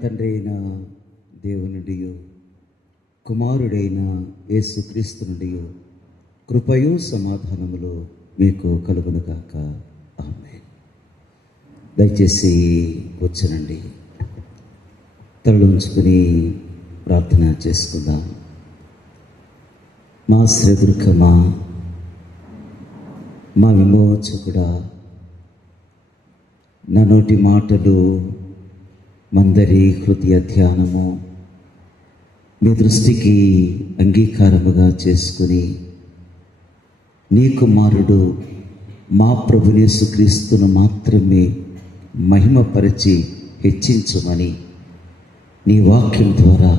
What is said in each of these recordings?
తండ్రి అయిన దేవునుడియు కుమారుడైన యేసుక్రీస్తు నుండి కృపయు సమాధానములు మీకు కలుగునుగాక. ఆమేన్. దయచేసి కూర్చోనండి. తలలు ఉంచుకుని ప్రార్థన చేసుకుందాం. మా శ్రీదుర్గమా, మా విమోచకుడా, నా నోటి మాటలు మందరి హృదయ ధ్యానము మీ దృష్టికి అంగీకారముగా చేసుకుని నీ కుమారుడు మా ప్రభువు యేసుక్రీస్తును మాత్రమే మహిమపరిచి హెచ్చించుమని నీ వాక్యం ద్వారా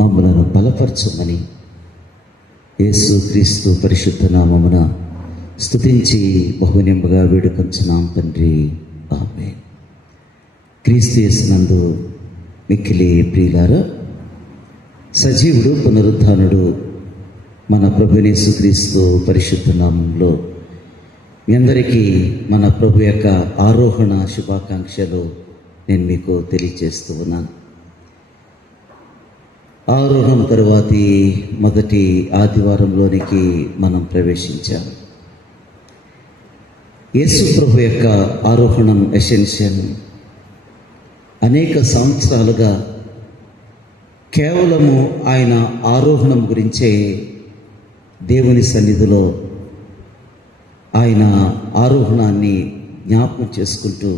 మమ్మలను బలపరచమని యేసుక్రీస్తు పరిశుద్ధ నామమున స్తుతించి బహునింబగా వేడుకొంచున్నాం తండ్రి. ఆమేన్. క్రీస్తు యేసునందు మిక్కిలి ప్రియులారా, సజీవుడు పునరుద్ధానుడు మన ప్రభువు యేసుక్రీస్తు పరిశుద్ధ నామంలో మీ అందరికీ మన ప్రభు యొక్క ఆరోహణ శుభాకాంక్షలు నేను మీకు తెలియజేస్తూ ఉన్నాను. ఆరోహణ తరువాతి మొదటి ఆదివారంలోనికి మనం ప్రవేశించాం. యేసు ప్రభు యొక్క ఆరోహణం ఎసెన్షియల్. అనేక సంవత్సరాలుగా కేవలము ఆయన ఆరోహణం గురించే దేవుని సన్నిధిలో ఆయన ఆరోహణాన్ని జ్ఞాపకం చేసుకుంటూ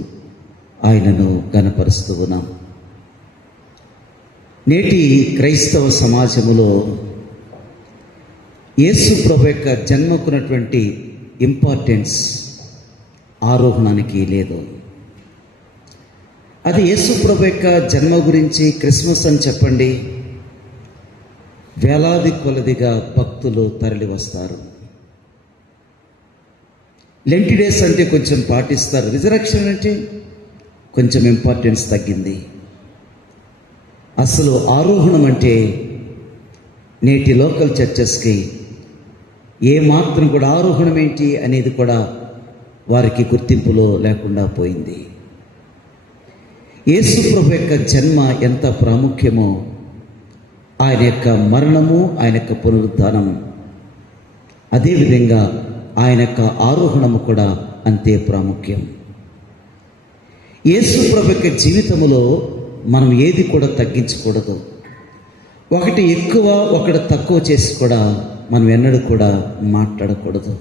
ఆయనను ఘనపరుస్తూ ఉన్నాం. నేటి క్రైస్తవ సమాజములో యేసు ప్రభు యొక్క జన్మకున్నటువంటి ఇంపార్టెన్స్ ఆరోహణానికి లేదు. అది యేసు ప్రభు యొక్క జన్మ గురించి క్రిస్మస్ అని చెప్పండి, వేలాది కొలదిగా భక్తులు తరలి వస్తారు. లెంటి డేస్ అంటే కొంచెం పాటిస్తారు. రిజరక్షన్ అంటే కొంచెం ఇంపార్టెన్స్ తగ్గింది. అసలు ఆరోహణం అంటే నేటి లోకల్ చర్చెస్కి ఏమాత్రం కూడా ఆరోహణం ఏంటి అనేది కూడా వారికి గుర్తింపులో లేకుండా పోయింది. యేసు ప్రభు యొక్క జన్మ ఎంత ప్రాముఖ్యమో ఆయన యొక్క మరణము, ఆయన యొక్క పునరుద్ధానము, అదేవిధంగా ఆయన యొక్క ఆరోహణము కూడా అంతే ప్రాముఖ్యం. యేసు ప్రభు యొక్క జీవితంలో మనం ఏది కూడా తగ్గించకూడదు. ఒకటి ఎక్కువ ఒకటి తక్కువ చేసి కూడా మనం ఎన్నడూ కూడా మాట్లాడకూడదు.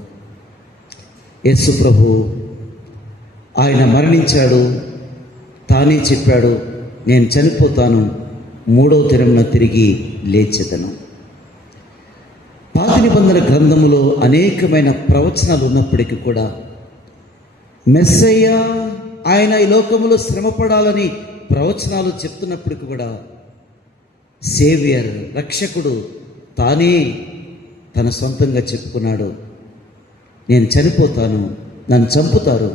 యేసు ప్రభు ఆయన మరణించాడు, తానే చెప్పాడు, నేను చనిపోతాను, 3వ దినమున తిరిగి లేచెదను. పాత నిబంధన గ్రంథములో అనేకమైన ప్రవచనాలు ఉన్నప్పటికీ కూడా మెస్సయ్య ఆయన ఈ లోకములో శ్రమపడాలని ప్రవచనాలు చెప్తున్నప్పటికీ కూడా సేవియర్, రక్షకుడు తానే తన సొంతంగా చెప్పుకున్నాడు, నేను చనిపోతాను, నన్ను చంపుతారు,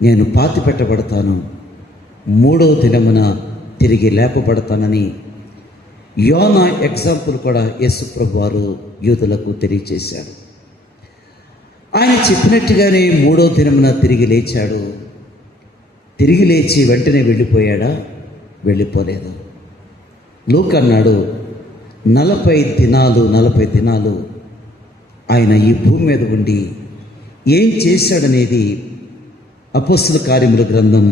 నేను పాతి పెట్టబడతాను, 3వ దినమున తిరిగి లేపబడతానని యోనా ఎగ్జాంపుల్ కూడా యేసు ప్రభు వారు యూదులకు తెలియచేశాడు. ఆయన చెప్పినట్టుగానే 3వ దినమున తిరిగి లేచాడు. తిరిగి లేచి వెంటనే వెళ్ళిపోయాడా? వెళ్ళిపోలేదు. లూకా అన్నాడు, 40 దినాలు ఆయన ఈ భూమి మీద ఉండి ఏం చేశాడనేది అపోస్తల కార్యముల గ్రంథం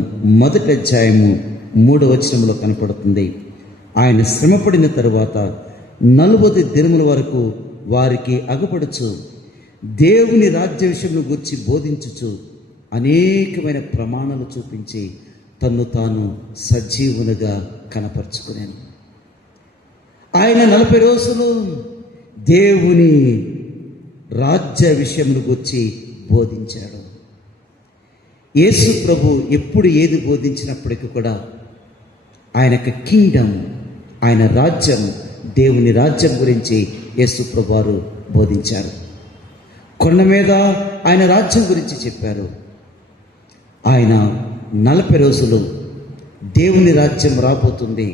1వ అధ్యాయము 3వ వచనంలో కనపడుతుంది. ఆయన శ్రమపడిన తరువాత 40 దినముల వరకు వారికి అగపడుచు దేవుని రాజ్య విషయమును గూర్చి బోధించుచు అనేకమైన ప్రమాణాలు చూపించి తన్ను తాను సజీవునిగా కనపరుచుకున్నాను. ఆయన 40 రోజులు దేవుని రాజ్య విషయమును గూర్చి బోధించాడు. యేసు ప్రభు ఎప్పుడు ఏది బోధించినప్పటికీ కూడా ఆయన యొక్క కింగ్డమ్, ఆయన రాజ్యం, దేవుని రాజ్యం గురించి యేసు ప్రభు వారు బోధించారు. కొండ మీద ఆయన రాజ్యం గురించి చెప్పారు. ఆయన 40 రోజులు దేవుని రాజ్యం రాబోతుంది,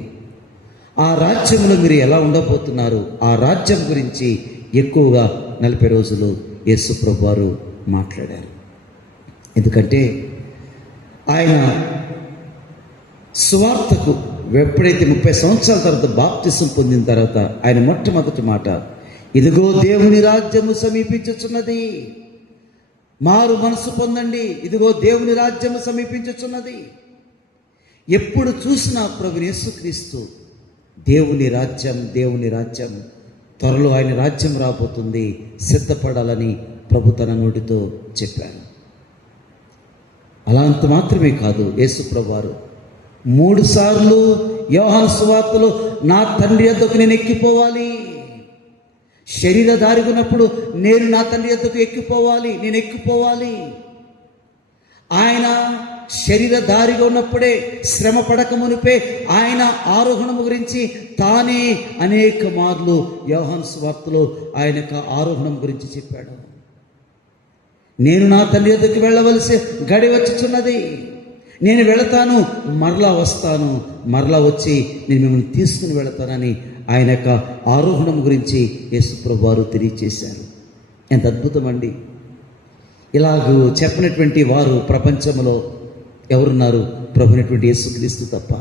ఆ రాజ్యంలో మీరు ఎలా ఉండబోతున్నారు, ఆ రాజ్యం గురించి ఎక్కువగా 40 రోజులు యేసు ప్రభు వారు మాట్లాడారు. ఎందుకంటే ఆయన సువార్తకు ఎప్పుడైతే 30 సంవత్సరాల తర్వాత బాప్తిసం పొందిన తర్వాత ఆయన మొట్టమొదటి మాట, ఇదిగో దేవుని రాజ్యము సమీపించుచున్నది, మారు మనసు పొందండి, ఇదిగో దేవుని రాజ్యము సమీపించుచున్నది. ఎప్పుడు చూసినా ప్రభువైన యేసుక్రీస్తు దేవుని రాజ్యం త్వరలో ఆయన రాజ్యం రాబోతుంది, సిద్ధపడాలని ప్రభు తన నోటితో చెప్పారు. అలా అంత మాత్రమే కాదు, యేసు ప్రభువారు 3 సార్లు యోహాను సువార్తలో నా తండ్రి యొద్దకు నేను ఎక్కిపోవాలి, శరీరధారి ఉన్నప్పుడు నేను నా తండ్రి యొద్దకు నేను ఎక్కిపోవాలి. ఆయన శరీరధారిగా ఉన్నప్పుడే, శ్రమ పడక మునిపే ఆయన ఆరోహణము గురించి తానే అనేక మార్లు యోహాను సువార్తలో ఆయన యొక్క ఆరోహణం గురించి చెప్పాడు. నేను నా తండ్రి యొద్దకు వెళ్ళవలసి గడి వచ్చుచున్నది, నేను వెళతాను, మరలా వస్తాను, మరలా వచ్చి నేను మిమ్మల్ని తీసుకుని వెళతానని ఆయన యొక్క ఆరోహణం గురించి యేసు ప్రభువు వారు తెలియచేశారు. ఎంత అద్భుతం అండి! ఇలాగూ చెప్పినటువంటి వారు ప్రపంచంలో ఎవరున్నారు? ప్రభునటువంటి యేసుక్రీస్తు తప్ప.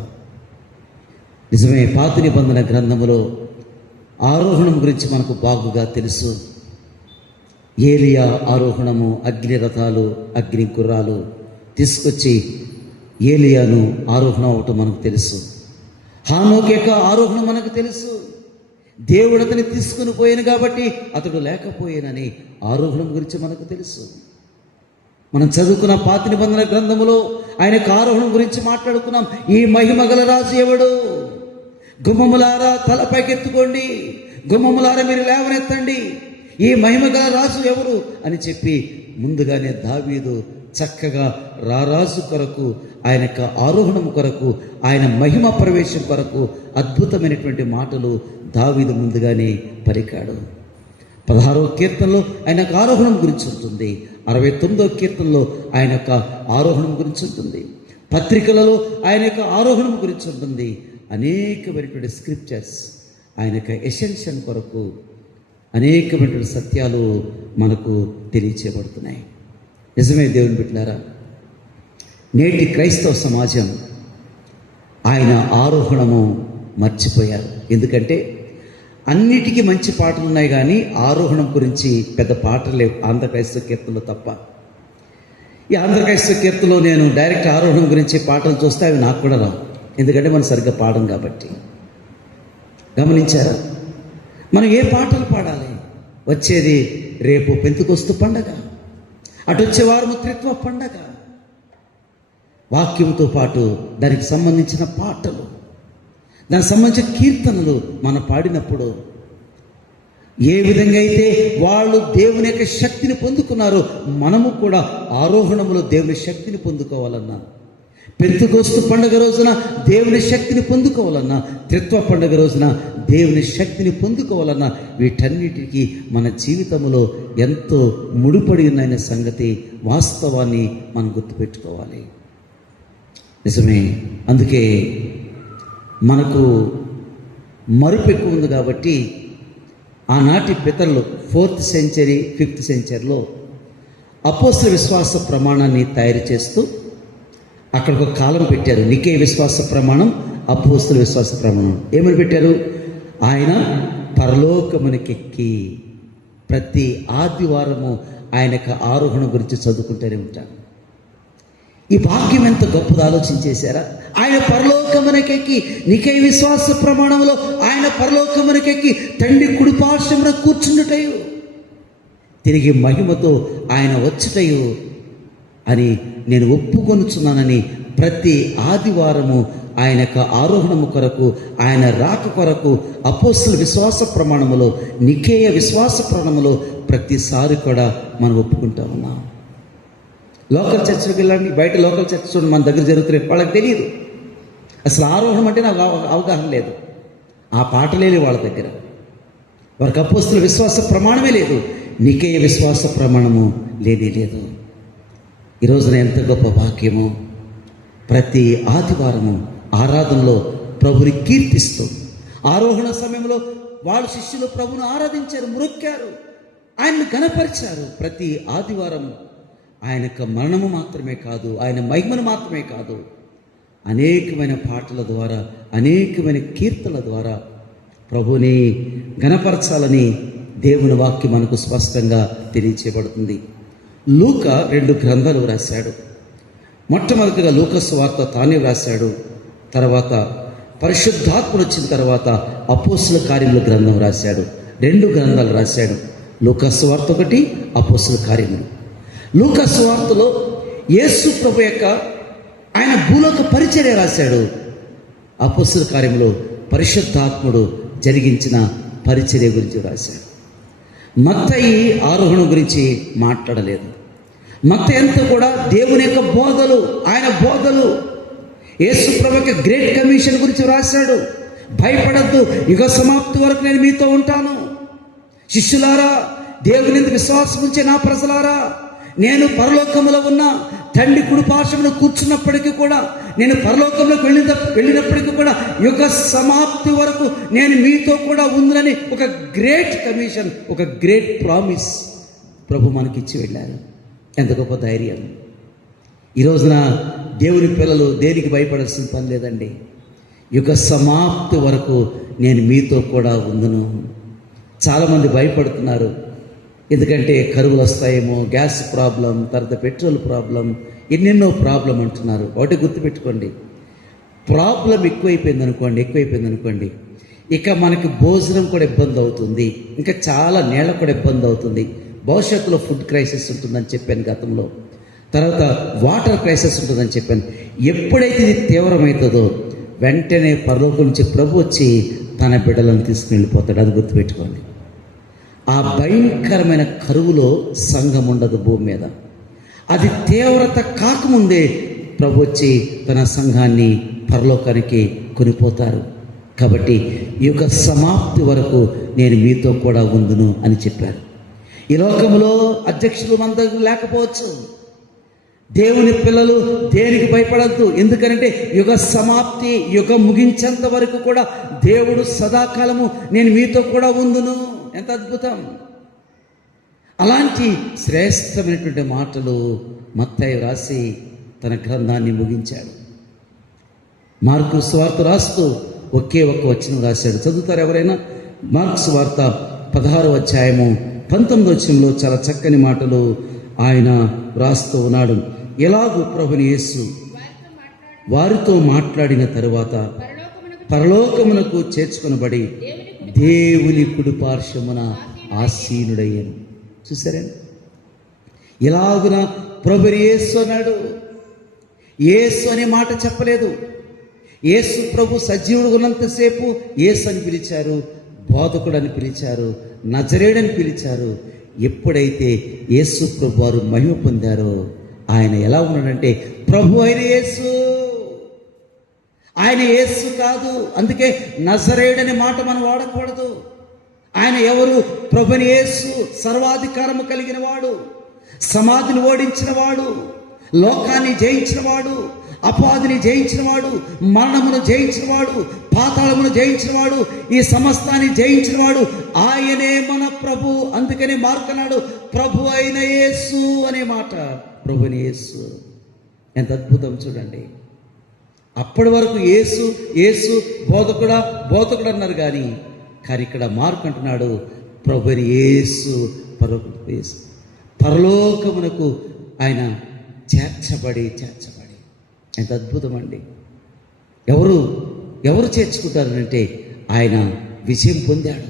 నిజమే, పాత నిబంధన గ్రంథములో ఆరోహణం గురించి మనకు బాగుగా తెలుసు. ఏలియా ఆరోహణము, అగ్ని రథాలు, అగ్ని గుర్రాలు తీసుకొచ్చి ఏలియాను ఆరోహణం అవటం మనకు తెలుసు. హానోకు యొక్క ఆరోహణం మనకు తెలుసు. దేవుడు అతన్ని తీసుకుని పోయాను కాబట్టి అతడు లేకపోయానని ఆరోహణం గురించి మనకు తెలుసు. మనం చదువుకున్న పాత నిబంధన గ్రంథములో ఆయన యొక్క ఆరోహణం గురించి మాట్లాడుకున్నాం. ఈ మహిమ గల రాజు ఎవడు? గుమ్మములారా తలపైకెత్తుకోండి, గుమ్మములారా మీరు లేవనెత్తండి, ఈ మహిమ గల రాజు ఎవరు అని చెప్పి ముందుగానే దావీదు చక్కగా రారాజు కొరకు, ఆయన యొక్క ఆరోహణం కొరకు, ఆయన మహిమ ప్రవేశం కొరకు అద్భుతమైనటువంటి మాటలు దావీదు ముందుగానే పలికాడు. 16వ కీర్తనలో ఆయన యొక్క ఆరోహణం గురించి ఉంటుంది. 69వ కీర్తనలో ఆయన యొక్క ఆరోహణం గురించి ఉంటుంది. పత్రికలలో ఆయన యొక్క ఆరోహణం గురించి ఉంటుంది. అనేకమైనటువంటి స్క్రిప్చర్స్ ఆయన యొక్క ఎసెన్షన్ కొరకు అనేకమైనటువంటి సత్యాలు మనకు తెలియచేయబడుతున్నాయి. నిజమే దేవుని బిడ్డలారా, నేటి క్రైస్తవ సమాజం ఆయన ఆరోహణము మర్చిపోయారు. ఎందుకంటే అన్నిటికీ మంచి పాటలు ఉన్నాయి, కానీ ఆరోహణం గురించి పెద్ద పాటలు లేవు ఆంధ్ర క్రైస్తవ కీర్తనలో తప్ప. ఈ ఆంధ్ర క్రైస్తవ కీర్తనలో నేను డైరెక్ట్ ఆరోహణం గురించి పాటలు చూస్తే అవి నాకు కూడా రావు, ఎందుకంటే మనం సరిగ్గా పాడం కాబట్టి. గమనించారా? మనం ఏ పాటలు పాడాలి? వచ్చేది రేపు పెంతెకొస్తు పండగ, అటు వచ్చే వారము త్రిత్వ పండగ. వాక్యంతో పాటు దానికి సంబంధించిన పాటలు, దానికి సంబంధించిన కీర్తనలు మనం పాడినప్పుడు ఏ విధంగా అయితే వాళ్ళు దేవుని యొక్క శక్తిని పొందుకున్నారో మనము కూడా ఆరోహణములో దేవుని శక్తిని పొందుకోవాలన్నా, పెంతెకొస్తు పండుగ రోజున దేవుని శక్తిని పొందుకోవాలన్నా, త్రిత్వ పండుగ రోజున దేవుని శక్తిని పొందుకోవాలన్నా, వీటన్నిటికీ మన జీవితంలో ఎంతో ముడిపడి ఉన్న సంగతి, వాస్తవాన్ని మనం గుర్తుపెట్టుకోవాలి. నిజమే, అందుకే మనకు మరుపు ఎక్కువ ఉంది కాబట్టి ఆనాటి పితరులు 4th సెంచరీ 5th సెంచరీలో అపోస్తల విశ్వాస ప్రమాణాన్ని తయారు చేస్తూ అక్కడ ఒక కాలం పెట్టారు. నికే విశ్వాస ప్రమాణం, అపోస్తల విశ్వాస ప్రమాణం. ఏమని పెట్టారు? ఆయన పరలోకమునకెక్కి ప్రతి ఆదివారము ఆయన యొక్క ఆరోహణ గురించి చదువుకుంటూనే ఉంటారు. ఈ భాగ్యం ఎంత గొప్పది ఆలోచించేశారా? ఆయన పరలోకమునకెక్కి, నికే విశ్వాస ప్రమాణంలో ఆయన పరలోకమునకెక్కి తండ్రి కుడి పార్శ్వమున కూర్చుండుటయు, తిరిగి మహిమతో ఆయన వచ్చుటయు అని నేను ఒప్పుకొనుచున్నానని ప్రతి ఆదివారము ఆయన యొక్క ఆరోహణము కొరకు, ఆయన రాక కొరకు అపోస్తల విశ్వాస ప్రమాణములో, నికేయ విశ్వాస ప్రమాణములో ప్రతిసారి కూడా మనం ఒప్పుకుంటా ఉన్నాం. లోకల్ చర్చికి వెళ్ళండి, బయట లోకల్ చర్చ్ చూడండి, మన దగ్గర జరుగుతున్నాయి, వాళ్ళకి తెలియదు అసలు ఆరోహణం అంటే. నాకు అవగాహన లేదు, ఆ పాటలే లేవు వాళ్ళ దగ్గర. వారికి అపోస్తల విశ్వాస ప్రమాణమే లేదు, నికేయ విశ్వాస ప్రమాణము లేనే లేదు. ఈ రోజున ఎంత గొప్ప భాగ్యము! ప్రతి ఆదివారము ఆరాధనలో ప్రభుని కీర్తిస్తూ, ఆరోహణ సమయంలో వాళ్ళ శిష్యులు ప్రభును ఆరాధించారు, మ్రొక్కారు, ఆయన్ని ఘనపరిచారు. ప్రతి ఆదివారం ఆయన యొక్క మరణము మాత్రమే కాదు, ఆయన మహిమను మాత్రమే కాదు, అనేకమైన పాటల ద్వారా, అనేకమైన కీర్తనల ద్వారా ప్రభుని ఘనపరచాలని దేవుని వాక్యం మనకు స్పష్టంగా తెలియచేయబడుతుంది. లూకా 2 గ్రంథాలు రాశాడు. మొట్టమొదటిగా లూకా సువార్త తానే రాశాడు. తర్వాత పరిశుద్ధాత్ముడు వచ్చిన తర్వాత అపోస్తుల కార్యముల గ్రంథం రాశాడు. 2 గ్రంథాలు రాశాడు. లూకా సువార్త ఒకటి, అపోస్తుల కార్యములు. లూకా సువార్తలో యేసు ప్రభు యొక్క ఆయన భూలోక పరిచర్య రాశాడు. అపోస్తుల కార్యములో పరిశుద్ధాత్ముడు జరిగించిన పరిచర్య గురించి రాశాడు. మత్తయి ఆరోహణ గురించి మాట్లాడలేదు. మత్తయి అంతా కూడా దేవుని యొక్క బోధలు, ఆయన బోధలు, యేసు ప్రభు యొక్క గ్రేట్ కమిషన్ గురించి రాశాడు. భయపడద్దు, యుగ సమాప్తి వరకు నేను మీతో ఉంటాను. శిష్యులారా, దేవుని యందు విశ్వాసం ఉంచే నా ప్రజలారా, నేను పరలోకములో ఉన్న తండ్రి కుడి పార్శ్వమున కూర్చున్నప్పటికీ కూడా, నేను పరలోకంలోకి వెళ్ళినప్పటికీ కూడా యుగ సమాప్తి వరకు నేను మీతో కూడా ఉందని ఒక గ్రేట్ కమిషన్, ఒక గ్రేట్ ప్రామిస్ ప్రభు మనకిచ్చి వెళ్ళారు. ఎంత గొప్ప ధైర్యం! ఈ రోజున దేవుని పిల్లలు దేనికి భయపడాల్సిన పని లేదండి. యుగ సమాప్తి వరకు నేను మీతో కూడా ఉందును. చాలామంది భయపడుతున్నారు. ఎందుకంటే కరువులు వస్తాయేమో, గ్యాస్ ప్రాబ్లం, తర్వాత పెట్రోల్ ప్రాబ్లం, ఎన్నెన్నో ప్రాబ్లం అంటున్నారు. ఒకటి గుర్తుపెట్టుకోండి, ప్రాబ్లం ఎక్కువైపోయింది అనుకోండి, ఇక మనకి భోజనం కూడా ఇబ్బంది అవుతుంది, ఇంకా చాలా నేల కూడా ఇబ్బంది అవుతుంది. భవిష్యత్తులో ఫుడ్ క్రైసిస్ ఉంటుందని చెప్పాను గతంలో. తర్వాత వాటర్ క్రైసిస్ ఉంటుందని చెప్పాను. ఎప్పుడైతే ఇది తీవ్రమవుతుందో వెంటనే పరలోకం నుంచి ప్రభు వచ్చి తన బిడ్డలను తీసుకుని వెళ్ళిపోతాడు. అది గుర్తుపెట్టుకోండి. ఆ భయంకరమైన కరువులో సంఘం ఉండదు భూమి మీద. అది తీవ్రత కాకముందే ప్రభు వచ్చి తన సంఘాన్ని పరలోకానికి కొనిపోతారు. కాబట్టి ఈ యొక్క సమాప్తి వరకు నేను మీతో కూడా ఉందును అని చెప్పారు. ఈ లోకంలో అధ్యక్షులు మన దగ్గర లేకపోవచ్చు. దేవుని పిల్లలు దేనికి భయపడద్దు. ఎందుకంటే యుగ సమాప్తి, యుగం ముగించేంత వరకు కూడా దేవుడు సదాకాలము నేను మీతో కూడా ఉందును. ఎంత అద్భుతం! అలాంటి శ్రేష్టమైనటువంటి మాటలు మత్తయి రాసి తన గ్రంథాన్ని ముగించాడు. మార్కు సువార్త రాస్తూ ఒకే ఒక్క వచనం రాశాడు. చదువుతారు ఎవరైనా? మార్కు సువార్త 16వ అధ్యాయము 19వ వచనంలో చాలా చక్కని మాటలు ఆయన రాస్తూ ఉన్నాడు. ఎలాగూ ప్రభుని యేసు వారితో మాట్లాడిన తరువాత పరలోకమునకు చేర్చుకొనబడి దేవుని కుడి పార్శ్వమున ఆసీనుడయ్యాను. చూసారా? ఇలాగున ప్రభుని యేసు అన్నాడు. యేసు అనే మాట చెప్పలేదు. యేసు ప్రభు సజీవుడు ఉన్నంతసేపు యేసు అని పిలిచారు, బోధకుడు అని పిలిచారు, నజరేయుడని పిలిచారు. ఎప్పుడైతే యేసు ప్రభు వారు మహిమ పొందారో ఆయన ఎలా ఉన్నాడంటే ప్రభు అయిన యేసు. ఆయన యేసు కాదు. అందుకే నజరేయుడనే మాట మనం వాడకూడదు. ఆయన ఎవరు? ప్రభుని యేసు. సర్వాధికారము కలిగిన వాడు, సమాధిని ఓడించిన వాడు, లోకాన్ని జయించిన వాడు, అపాధిని జయించిన వాడు, మరణమును జయించిన వాడు, పాతాళమును జయించిన వాడు, ఈ సమస్తాన్ని జయించిన వాడు ఆయనే మన ప్రభు. అందుకనే మార్కన్నాడు ప్రభు అయిన యేసు అనే మాట. ప్రభుని యేసు. ఎంత అద్భుతం చూడండి. అప్పటి వరకు యేసు యేసు బోధకుడు అన్నారు. కానీ ఇక్కడ మార్కు అంటున్నాడు ప్రభుని యేసు, పరలోకమునకు ఆయన చేర్చబడి. ఎంత అద్భుతం అండి! ఎవరు చేర్చుకుంటారంటే ఆయన విజయం పొందాడు.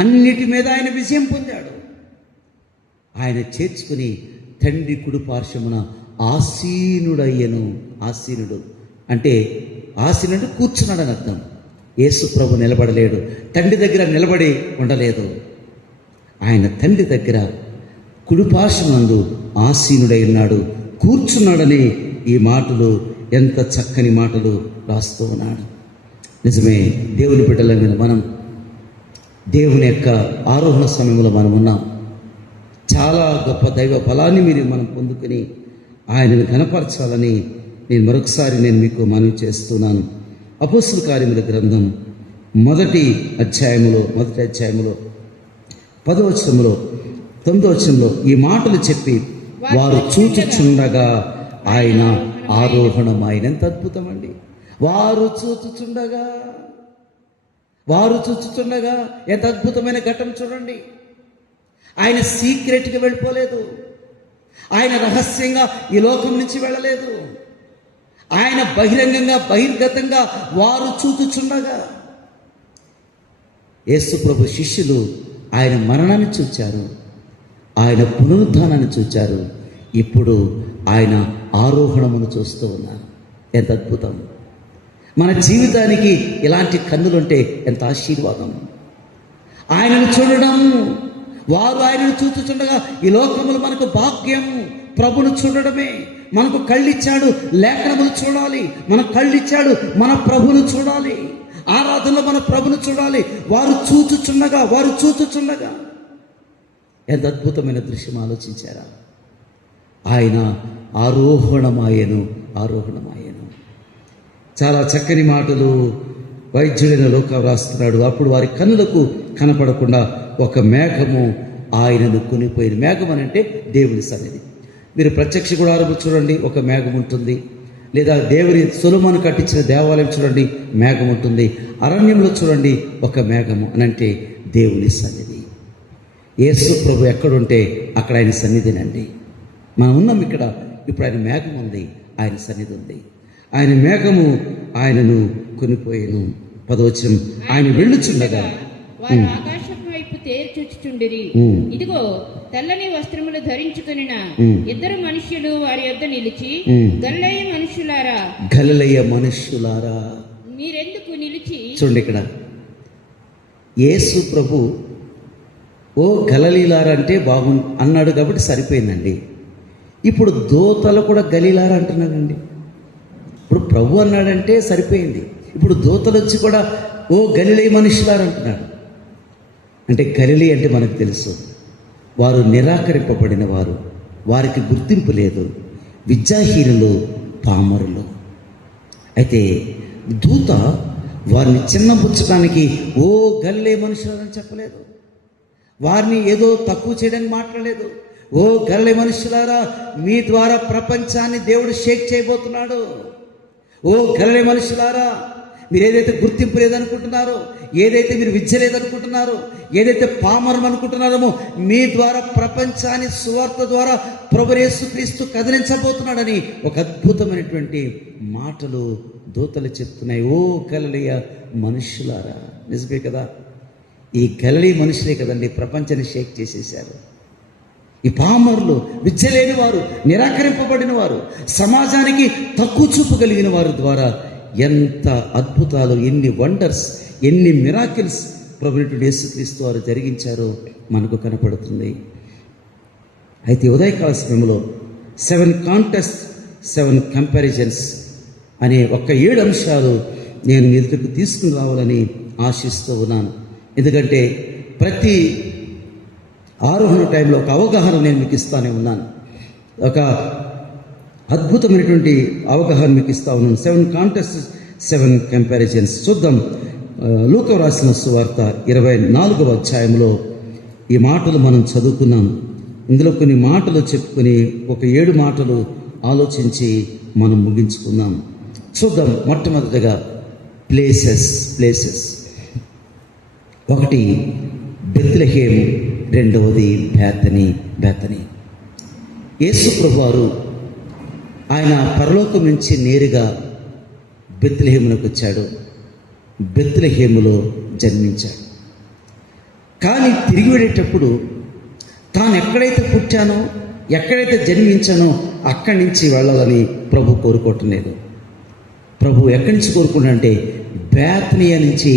అన్నిటి మీద ఆయన విజయం పొందాడు. ఆయన చేర్చుకుని తండ్రి కుడి పార్శ్వమున ఆసీనుడయ్యను. ఆసీనుడు అంటే కూర్చున్నాడు అని అర్థం. యేసు ప్రభు నిలబడలేడు, తండ్రి దగ్గర నిలబడి ఉండలేదు. ఆయన తండ్రి దగ్గర కుడి పార్శ్వమందు ఆసీనుడై ఉన్నాడు, కూర్చున్నాడని ఈ మాటలు, ఎంత చక్కని మాటలు రాస్తూ ఉన్నాడు. నిజమే, దేవుని బిడ్డలంగా మనం దేవుని యొక్క ఆరోహణ సమయంలో మనం ఉన్నాం. చాలా గొప్ప దైవ ఫలాన్ని మనం పొందుకుని ఆయనను కనపరచాలని మరొకసారి మీకు మనవి చేస్తున్నాను. అపోస్తుల కార్యముల గ్రంథం మొదటి అధ్యాయములో 10వ వచనములో 9వ వచనంలో ఈ మాటలు చెప్పి వారు చూచుచుండగా ఆయన ఆరోహణమాయన. ఎంత అద్భుతం అండి! వారు చూచుచుండగా ఎంత అద్భుతమైన ఘటన చూడండి. ఆయన సీక్రెట్గా వెళ్ళిపోలేదు, ఆయన రహస్యంగా ఈ లోకం నుంచి వెళ్ళలేదు, ఆయన బహిర్గతంగా వారు చూచుచుండగా. యేసు ప్రభు శిష్యులు ఆయన మరణాన్ని చూచారు, ఆయన పునరుద్ధానాన్ని చూచారు, ఇప్పుడు ఆయన ఆరోహణమును చూస్తూ ఉన్నారు. ఎంత అద్భుతం! మన జీవితానికి ఇలాంటి కన్నులుంటే ఎంత ఆశీర్వాదం! ఆయనను చూడడం, వారు ఆయనను చూచుచుండగా. ఈ లోకములు మనకు భాగ్యం, ప్రభును చూడడమే. మనకు కళ్ళిచ్చాడు, లేఖనములు చూడాలి. మన కళ్ళిచ్చాడు, మన ప్రభును చూడాలి. ఆరాధనలో మన ప్రభును చూడాలి. వారు చూచుచుండగా ఎంత అద్భుతమైన దృశ్యం ఆలోచించారా? ఆయన ఆరోహణమాయను. చాలా చక్కని మాటలు వైద్యుడైన లోక రాస్తున్నాడు. అప్పుడు వారి కన్నులకు కనపడకుండా ఒక మేఘము ఆయనను కొనిపోయింది. మేఘం అని అంటే దేవుని సన్నిధి. మీరు ప్రత్యక్ష గుడారము చూడండి, ఒక మేఘం ఉంటుంది. లేదా దేవుని సొలొమోను కట్టించిన దేవాలయం చూడండి, మేఘం ఉంటుంది. అరణ్యంలో చూడండి, ఒక మేఘము అని అంటే దేవుని సన్నిధి. యేసు ప్రభు ఎక్కడుంటే అక్కడ ఆయన సన్నిధినండి. మనం ఉన్నాం ఇక్కడ, ఇప్పుడు ఆయన మేఘం ఉంది, ఆయన సన్నిధి ఉంది. ఆయన మేఘము ఆయనను కొనిపోయేను. 10వ వచనం, ఆయన వెళ్ళుచుండగా వారు ఆకాశపు వైపు తేరి చూచుచుండిరి. ఇదిగో తెల్లని వస్త్రములు ధరించుకొనిన ఇద్దరు మనుష్యులు వారి యొద్ద నిలిచి, గలిలయ మనుష్యులారా మీరెందుకు నిలిచి. చూడండి, ఇక్కడ యేసు ప్రభు ఓ గలిలయులారా అంటే అన్నాడు కాబట్టి సరిపోయిందండి. ఇప్పుడు దూతలు కూడా గలిలారా అంటున్నాడండి. ఇప్పుడు ప్రభు అన్నాడంటే సరిపోయింది. ఇప్పుడు దూతలు వచ్చి కూడా ఓ గలిలయ మనుషులారా అంటున్నాడు. అంటే గలిలయ అంటే మనకు తెలుసు, వారు నిరాకరింపబడిన వారు, వారికి గుర్తింపు లేదు, విద్యాహీనులు, పామరులు. అయితే దూత వారిని చిన్నబుచ్చడానికి ఓ గలిలయ మనుషులని చెప్పలేదు, వారిని ఏదో తక్కువ చేయడానికి మాట్లాడలేదు. ఓ గలిలయ మనుషులారా, మీ ద్వారా ప్రపంచాన్ని దేవుడు షేక్ చేయబోతున్నాడు. ఓ గలిలయ మనుషులారా, మీరు ఏదైతే గుర్తింపు లేదనుకుంటున్నారో, ఏదైతే మీరు విద్య లేదనుకుంటున్నారో, ఏదైతే పామరం అనుకుంటున్నారో, మీ ద్వారా ప్రపంచాన్ని సువార్త ద్వారా ప్రభువు యేసుక్రీస్తు కదిలించబోతున్నాడని ఒక అద్భుతమైనటువంటి మాటలు దూతలు చెప్తున్నాయి. ఓ గలిలయ మనుషులారా. నిజమే కదా, ఈ గలిలయ మనుషులే కదండి ప్రపంచాన్ని షేక్ చేసేశారు. ఈ పామరులు, విద్య లేని వారు, నిరాకరింపబడిన వారు, సమాజానికి తక్కువ చూపు కలిగిన వారి ద్వారా ఎంత అద్భుతాలు, ఎన్ని వండర్స్, ఎన్ని మిరాకిల్స్ ప్రభువు యేసుక్రీస్తు వారు జరిగించారో మనకు కనపడుతుంది. అయితే ఉదయకాల సమయంలో 7 కాంటెస్ట్ 7 కంపారిజన్స్ అనే ఒక 7 అంశాలు నేను మీ ఎదుటకు తీసుకుని రావాలని ఆశిస్తూ ఉన్నాను. ఎందుకంటే ప్రతి ఆరోహణ టైంలో ఒక అవగాహన నేను మీకు ఇస్తానే ఉన్నాను, ఒక అద్భుతమైనటువంటి అవగాహన మీకు ఇస్తా ఉన్నాను. 7 కాంటెస్ట్ 7 కంపారిజన్స్ చూద్దాం. లూకా రాసిన సువార్త 24వ అధ్యాయంలో ఈ మాటలు మనం చదువుకున్నాం. ఇందులో కొన్ని మాటలు చెప్పుకొని ఒక 7 మాటలు ఆలోచించి మనం ముగించుకుందాం. చూద్దాం. మొట్టమొదటిగా ప్లేసెస్. 1 బెత్లెహేము, 2వది బేతనీ. యేసు ప్రభువారు ఆయన పరలోకం నుంచి నేరుగా బెత్లెహేమునకు వచ్చాడు, బెత్లెహేములో జన్మించాడు. కానీ తిరిగి వెళ్ళేటప్పుడు తాను ఎక్కడైతే పుట్టానో, ఎక్కడైతే జన్మించానో అక్కడి నుంచి వెళ్ళాలని ప్రభు కోరుకోవటం లేదు. ప్రభు ఎక్కడి నుంచి కోరుకున్నాడంటే బేతనియా నుంచి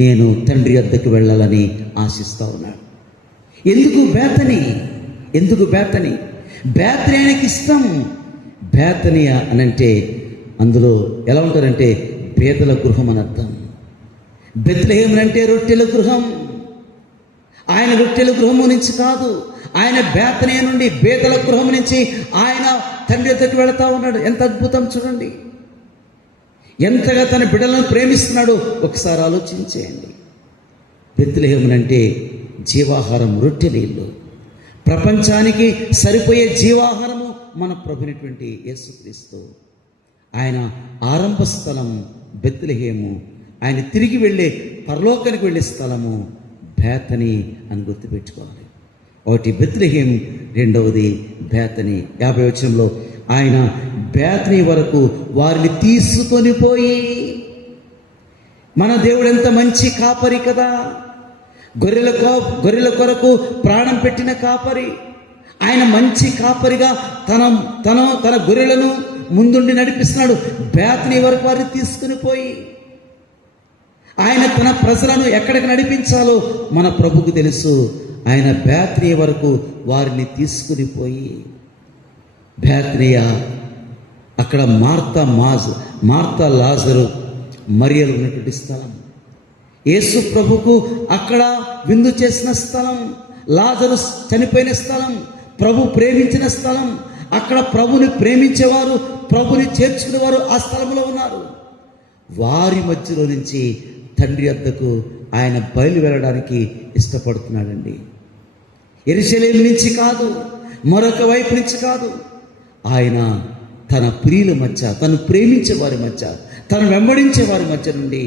నేను తండ్రి వద్దకు వెళ్ళాలని ఆశిస్తూ ఉన్నాడు. ఎందుకు బేతనీ? బేతనీ ఆయనకి ఇష్టం. బేతనియా అనంటే అందులో ఎలా ఉంటారంటే పేదల గృహం అని అర్థం. బెత్లెహేము అంటే రొట్టెల గృహం. ఆయన రొట్టెల గృహము నుంచి కాదు, ఆయన బేతనియా నుండి పేదల గృహం నుంచి ఆయన తండ్రి వద్దకు వెళతా ఉన్నాడు. ఎంత అద్భుతం చూడండి, ఎంతగా తన బిడ్డలను ప్రేమిస్తున్నాడో ఒకసారి ఆలోచించేయండి. బెత్లెహేము అంటే జీవాహారం, రొట్టెలీళ్ళు, ప్రపంచానికి సరిపోయే జీవాహారము మన ప్రభునటువంటి యేసుక్రీస్తు. ఆయన ఆరంభ స్థలం బెత్లెహేము, ఆయన తిరిగి వెళ్ళే పరలోకానికి వెళ్ళే స్థలము బేతనీ అని గుర్తుపెట్టుకోవాలి. ఒకటి బెత్లెహేం, రెండవది బేతనీ. 50వ వచనంలో ఆయన బేతనీ వరకు వారిని తీసుకొని పోయి, మన దేవుడు ఎంత మంచి కాపరి కదా, గొర్రెల కొరకు ప్రాణం పెట్టిన కాపరి. ఆయన మంచి కాపరిగా తన గొర్రెలను ముందుండి నడిపిస్తున్నాడు. బేతనీ వరకు వారిని తీసుకుని పోయి, ఆయన తన ప్రజలను ఎక్కడికి నడిపించాలో మన ప్రభుకు తెలుసు. ఆయన బేతనీ వరకు వారిని తీసుకుని పోయి, బేతనియ అక్కడ మార్తా లాజరు మరియలు ఉన్నటువంటి స్థలం, యేసు ప్రభుకు అక్కడ విందు చేసిన స్థలం, లాజరు చనిపోయిన స్థలం, ప్రభు ప్రేమించిన స్థలం. అక్కడ ప్రభుని ప్రేమించేవారు, ప్రభుని చేర్చుకునేవారు ఆ స్థలంలో ఉన్నారు. వారి మధ్యలో నుంచి తండ్రి వద్దకు ఆయన బయలు వెళ్ళడానికి ఇష్టపడుతున్నాడండి. యెరూషలేము నుంచి కాదు, మరొక వైపు నుంచి కాదు. ఆయన తన ప్రియుల మధ్య, తను ప్రేమించే వారి మధ్య, తను వెంబడించే వారి మధ్య నుండి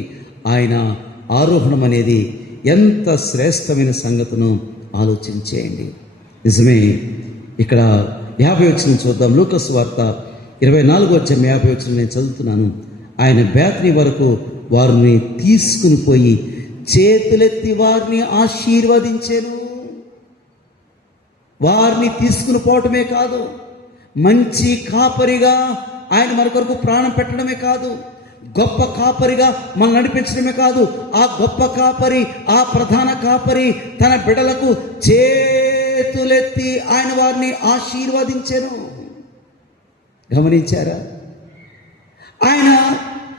ఆయన ఆరోహణం అనేది ఎంత శ్రేష్టమైన సంగతిను ఆలోచించేయండి. నిజమే. ఇక్కడ 50వ వచనం చూద్దాం. లూకా సువార్త 24వ అధ్యాయం 50వ వచనం నేను చదువుతున్నాను. ఆయన బేతనీ వరకు వారిని తీసుకుని పోయి చేతులెత్తి వారిని ఆశీర్వదించెను. వారిని తీసుకుని పోవటమే కాదు, మంచి కాపరిగా ఆయన మన కొరకు ప్రాణం పెట్టడమే కాదు, గొప్ప కాపరిగా మనం నడిపించడమే కాదు, ఆ గొప్ప కాపరి, ఆ ప్రధాన కాపరి తన బిడ్డలకు చేతులెత్తి ఆయన వారిని ఆశీర్వదించెను. గమనించారా? ఆయన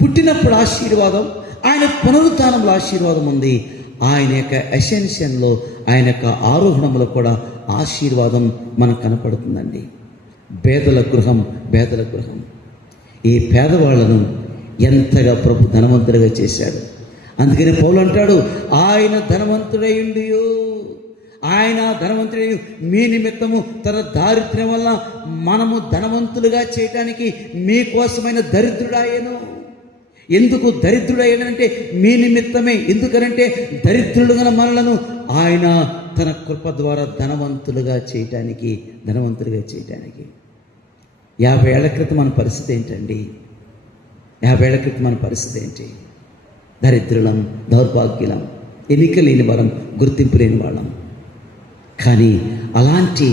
పుట్టినప్పుడు ఆశీర్వాదం, ఆయన పునరుత్థానంలో ఆశీర్వాదం ఉంది. ఆయన యొక్క అసెన్షన్లో, ఆయన యొక్క ఆరోహణంలో కూడా ఆశీర్వాదం మనకు కనపడుతుందండి. పేదల గృహం. ఈ పేదవాళ్లను ఎంతగా ప్రభు ధనవంతుడిగా చేశాడు. అందుకని పౌలు అంటాడు, ఆయన ధనవంతుడైండు, ఆయన ధనవంతుడై మీ నిమిత్తము తన దారిద్ర్యం వల్ల మనము ధనవంతులుగా చేయటానికి మీకోసమైన దరిద్రుడాయను. ఎందుకు దరిద్రుడయ్యాడంటే మీ నిమిత్తమే. ఎందుకనంటే దరిద్రులుగా మనలను ఆయన తన కృప ద్వారా ధనవంతులుగా చేయటానికి 50 ఏళ్ల క్రితం మన పరిస్థితి ఏంటండి? 50 ఏళ్ల క్రితం మన పరిస్థితి ఏంటి? దరిద్రులం, దౌర్భాగ్యులం, ఎన్నిక లేని వారం, గుర్తింపు లేని వాళ్ళం. కానీ అలాంటి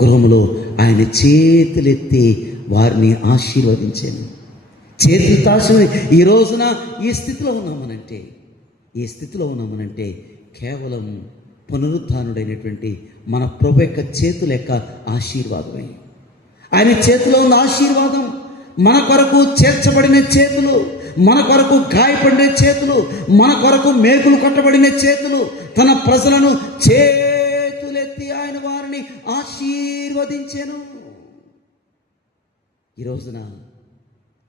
గృహంలో ఆయన చేతులెత్తి వారిని ఆశీర్వదించాను. చేతులు తాసుని ఈ రోజున ఈ స్థితిలో ఉన్నామనంటే కేవలం పునరుత్థానుడైనటువంటి మన ప్రభు యొక్క చేతుల యొక్క ఆశీర్వాదమే. ఆయన చేతిలో ఉన్న ఆశీర్వాదం, మన కొరకు చేర్చబడిన చేతులు, మన కొరకు గాయపడిన చేతులు, మన కొరకు మేకులు కొట్టబడిన చేతులు, తన ప్రజలను చేతులెత్తి ఆయన వారిని ఆశీర్వదించెను. ఈ రోజున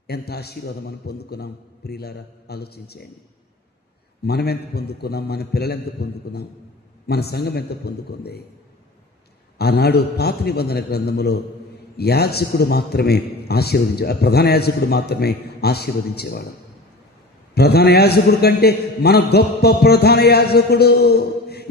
ఎంత ఆశీర్వాదం మనం పొందుకున్నాం ప్రియులారా, ఆలోచించేయండి. మనం ఎంత పొందుకున్నాం, మన పిల్లలు ఎంత పొందుకున్నాం, మన సంఘం ఎంత పొందుకుంది. ఆనాడు పాత నిబంధన గ్రంథములో యాజకుడు మాత్రమే ప్రధాన యాజకుడు మాత్రమే ఆశీర్వదించేవాడు. ప్రధాన యాజకుడు కంటే మన గొప్ప ప్రధాన యాజకుడు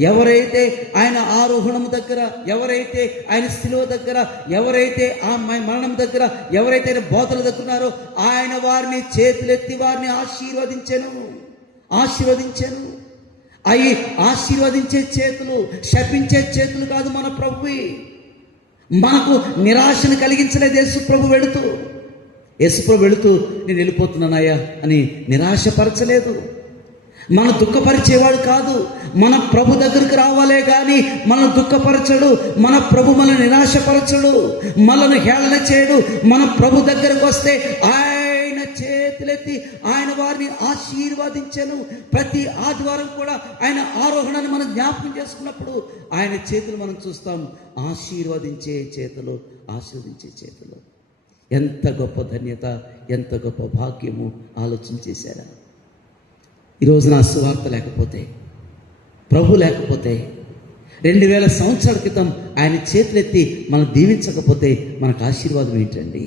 ఎవరైతే ఆయన ఆరోహణం దగ్గర, ఎవరైతే ఆయన శిలువ దగ్గర, ఎవరైతే ఆ మరణం దగ్గర, ఎవరైతే ఆయన బోధల దగ్గర ఉన్నారో ఆయన వారిని చేతులెత్తి వారిని ఆశీర్వదించాను. అవి ఆశీర్వదించే చేతులు, శపించే చేతులు కాదు మన ప్రభువి. మనకు నిరాశను కలిగించలేదు యేసుప్రభు వెళుతూ నేను వెళ్ళిపోతున్నానయ్యా అని నిరాశపరచలేదు. మన దుఃఖపరిచేవాడు కాదు. మన ప్రభు దగ్గరికి రావాలే కానీ మనం దుఃఖపరచడు. మన ప్రభు మనల్ని నిరాశపరచడు, మనల్ని హేళన చేయడు. మన ప్రభు దగ్గరకు వస్తే ఆయన చేతులెత్తి ఆయన వారిని ఆశీర్వదించెను. ప్రతి ఆదివారం కూడా ఆయన ఆరోహణాన్ని మనం జ్ఞాపకం చేసుకున్నప్పుడు ఆయన చేతులు మనం చూస్తాం. ఆశీర్వదించే చేతులు. ఎంత గొప్ప ధన్యత, ఎంత గొప్ప భాగ్యము ఆలోచన చేశారా? ఈరోజు నా సువార్త లేకపోతే, ప్రభు లేకపోతే, 2000 సంవత్సరాల క్రితం ఆయన చేతులెత్తి మనం దీవించకపోతే మనకు ఆశీర్వాదం ఏంటండి?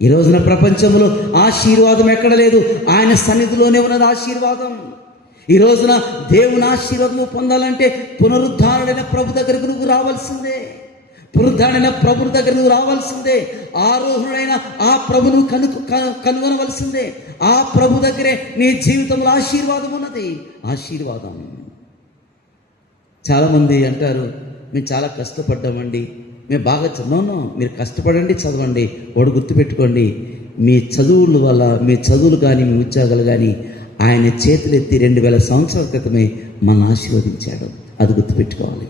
ఈ రోజున ప్రపంచంలో ఆశీర్వాదం ఎక్కడ లేదు, ఆయన సన్నిధిలోనే ఉన్నది ఆశీర్వాదం. ఈ రోజున దేవుని ఆశీర్వాదం పొందాలంటే పునరుద్ధారుడైన ప్రభు దగ్గరకు నువ్వు రావాల్సిందే. పునరుద్ధారుడైన ప్రభు దగ్గర నువ్వు రావాల్సిందే. ఆరోహణుడైన ఆ ప్రభును కనుగొనవలసిందే. ఆ ప్రభు దగ్గరే నీ జీవితంలో ఆశీర్వాదం ఉన్నది. ఆశీర్వాదం. చాలామంది అంటారు, మేము చాలా కష్టపడ్డామండి, మేము బాగా చదవను. మీరు కష్టపడండి, చదవండి. వాడు గుర్తుపెట్టుకోండి, మీ చదువుల వల్ల, మీ చదువులు కానీ, మీ ఉద్యోగాలు కానీ ఆయన చేతులెత్తి 2000 సంవత్సరాల క్రితమే మన ఆశీర్వదించాడు. అది గుర్తుపెట్టుకోవాలి.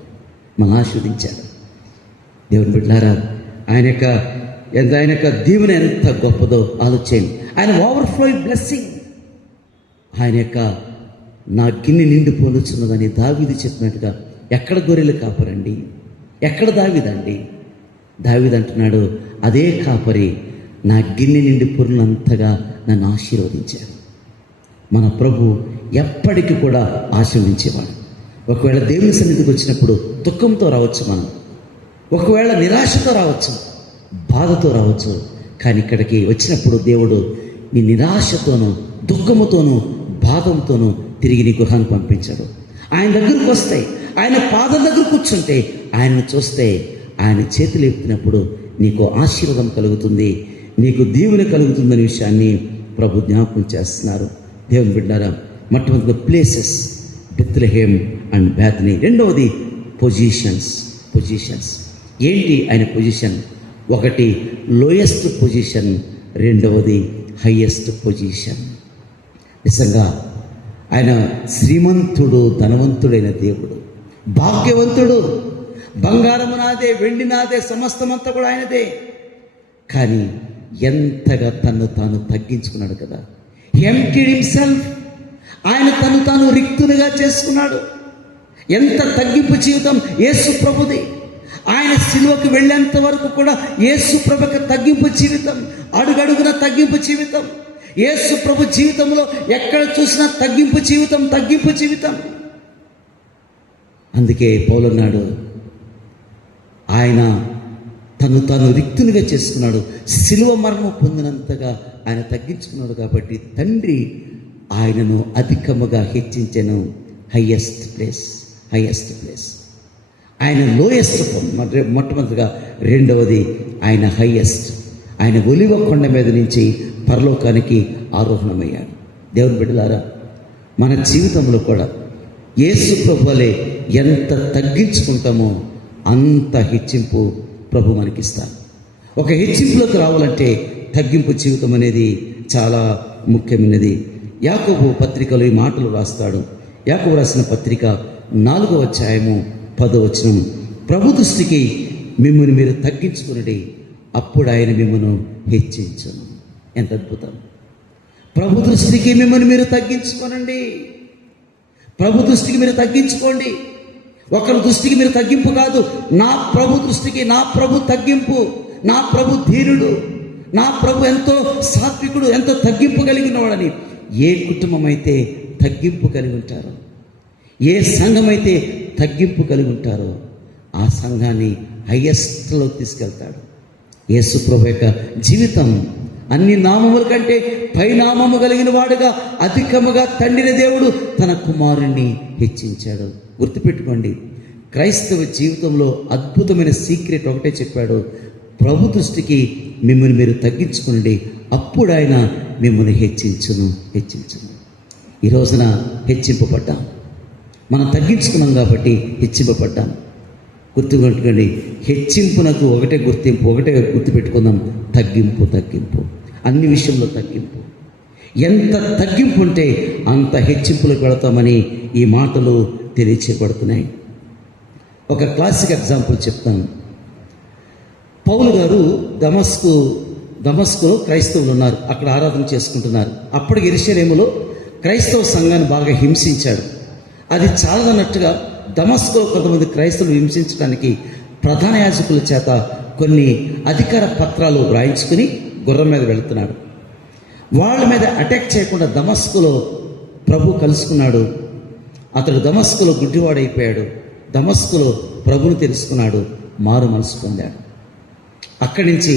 మన ఆశీర్వదించాడు. దేవుని బిడ్డలారా, ఆయన యొక్క దీవెన ఎంత గొప్పదో ఆలోచించండి. ఆయన ఓవర్ఫ్లోయింగ్ బ్లెస్సింగ్, ఆయన యొక్క నా గిన్నె నిండి పొందుచున్నదని దావీదు చెప్పినట్టుగా. ఎక్కడ గొర్రెలు కాపరండి, ఎక్కడ దావీదండి? దావీదు అంటున్నాడు, అదే కాపరి నా గిన్నె నిండి పొర్లినంతగా నన్ను ఆశీర్వదించాడు. మన ప్రభు ఎప్పటికీ కూడా ఆశీర్వదించేవాడు. ఒకవేళ దేవుని సన్నిధికి వచ్చినప్పుడు దుఃఖంతో రావచ్చు, మనం ఒకవేళ నిరాశతో రావచ్చు, బాధతో రావచ్చు. కానీ ఇక్కడికి వచ్చినప్పుడు దేవుడు నీ నిరాశతోనూ, దుఃఖముతోనూ, బాధంతోనూ తిరిగి నీ గృహాన్ని పంపించాడు. ఆయన దగ్గరకు వస్తాయి, ఆయన పాదం దగ్గర కూర్చుంటే, ఆయనను చూస్తే, ఆయన చేతులు ఎత్తినప్పుడు నీకు ఆశీర్వాదం కలుగుతుంది, నీకు దీవెన కలుగుతుందనే విషయాన్ని ప్రభు జ్ఞాపకం చేస్తున్నారు. దేవుని బిడ్డారా, మొట్టమొదటి ప్లేసెస్ బెత్లెహేమ్ అండ్ బేత్నీ. రెండవది పొజిషన్స్. ఏంటి ఆయన పొజిషన్? ఒకటి లోయెస్ట్ పొజిషన్, రెండవది హైయెస్ట్ పొజిషన్. నిజంగా ఆయన శ్రీమంతుడు, ధనవంతుడైన దేవుడు, భాగ్యవంతుడు. బంగారము నాదే, వెండి నాదే, సమస్తమంతా కూడా ఆయనదే. కానీ ఎంతగా తను తాను తగ్గించుకున్నాడు కదా. Emptied himself. ఆయన తను తాను రిక్తునిగా చేసుకున్నాడు. ఎంత తగ్గింపు జీవితం యేసు ప్రభుది. ఆయన సిలువకు వెళ్ళేంత వరకు కూడా యేసు ప్రభుకి తగ్గింపు జీవితం, అడుగడుగున తగ్గింపు జీవితం. యేసు ప్రభు జీవితంలో ఎక్కడ చూసినా తగ్గింపు జీవితం. అందుకే పౌలన్నాడు, ఆయన తను తాను రిక్తునిగా చేసుకున్నాడు. సిలువ మరణం పొందినంతగా ఆయన తగ్గించుకున్నాడు. కాబట్టి తండ్రి ఆయనను అధికముగా హెచ్చించెను. Highest place. ఆయన లోయెస్ట్, మొట్టమొదటిగా. రెండవది ఆయన హైయెస్ట్. ఆయన ఒలివ కొండ మీద నుంచి పరలోకానికి ఆరోహణమయ్యాడు. దేవుని బిడ్డలారా, మన జీవితంలో కూడా యేసు ప్రభు వలె ఎంత తగ్గించుకుంటామో అంత హెచ్చింపు ప్రభు మనకిస్తారు. ఒక హెచ్చింపులోకి రావాలంటే తగ్గింపు జీవితం అనేది చాలా ముఖ్యమైనది. యాకోబు పత్రికలో ఈ మాటలు రాస్తాడు. యాకోబు రాసిన పత్రిక 4వ అధ్యాయము 10వ వచనం, ప్రభు దృష్టికి మిమ్మల్ని మీరు తగ్గించుకునండి, అప్పుడు ఆయన మిమ్మల్ని హెచ్చించును. ఎంత అద్భుతం! ప్రభు దృష్టికి మిమ్మల్ని మీరు తగ్గించుకోనండి. ప్రభు దృష్టికి మీరు తగ్గించుకోండి. ఒకరి దృష్టికి మీరు తగ్గింపు కాదు, నా ప్రభు దృష్టికి నా ప్రభు తగ్గింపు. నా ప్రభు ధీరుడు, నా ప్రభు ఎంతో సాత్వికుడు, ఎంతో తగ్గింపు కలిగిన వాడని. ఏ కుటుంబం అయితే తగ్గింపు కలిగి ఉంటారో, ఏ సంఘం అయితే తగ్గింపు కలిగి ఉంటారో, ఆ సంఘాన్ని హైయెస్ట్లో తీసుకెళ్తాడు. యేసు ప్రభు యొక్క జీవితం అన్ని నామముల కంటే పైనామము కలిగిన వాడుగా అధికముగా తండ్రిని దేవుడు తన కుమారుణ్ణి హెచ్చించాడు. గుర్తుపెట్టుకోండి, క్రైస్తవ జీవితంలో అద్భుతమైన సీక్రెట్ ఒకటే చెప్పాడు, ప్రభు దృష్టికి మిమ్మల్ని మీరు తగ్గించుకోండి, అప్పుడు ఆయన మిమ్మల్ని హెచ్చించును. ఈ రోజున హెచ్చింపబడ్డాం. మనం తగ్గించుకున్నాం కాబట్టి హెచ్చింపబడ్డాం. గుర్తుపెట్టుకోండి, హెచ్చింపునకు ఒకటే గుర్తింపు, ఒకటే గుర్తుపెట్టుకుందాం, తగ్గింపు. అన్ని విషయంలో తగ్గింపు. ఎంత తగ్గింపు ఉంటే అంత హెచ్చింపులకు వెళతామని ఈ మాటలు తెలియచేయబడుతున్నాయి. ఒక క్లాసిక్ ఎగ్జాంపుల్ చెప్తాను. పౌలు గారు దమస్కులో క్రైస్తవులు ఉన్నారు, అక్కడ ఆరాధన చేసుకుంటున్నారు. అప్పటికి యెరూషలేములో క్రైస్తవ సంఘాన్ని బాగా హింసించాడు. అది చాలదన్నట్టుగా దమస్కులో కొంతమంది క్రైస్తవులు హింసించడానికి ప్రధాన యాజకుల చేత కొన్ని అధికార పత్రాలు వ్రాయించుకుని గుర్రం మీద వెళుతున్నాడు. వాళ్ళ మీద అటాక్ చేయకుండా దమస్కులో ప్రభు కలుసుకున్నాడు. అతడు దమస్కులో గుడ్డివాడైపోయాడు. దమస్కులో ప్రభుని తెలుసుకున్నాడు, మారు మనసు పొందాడు. అక్కడి నుంచి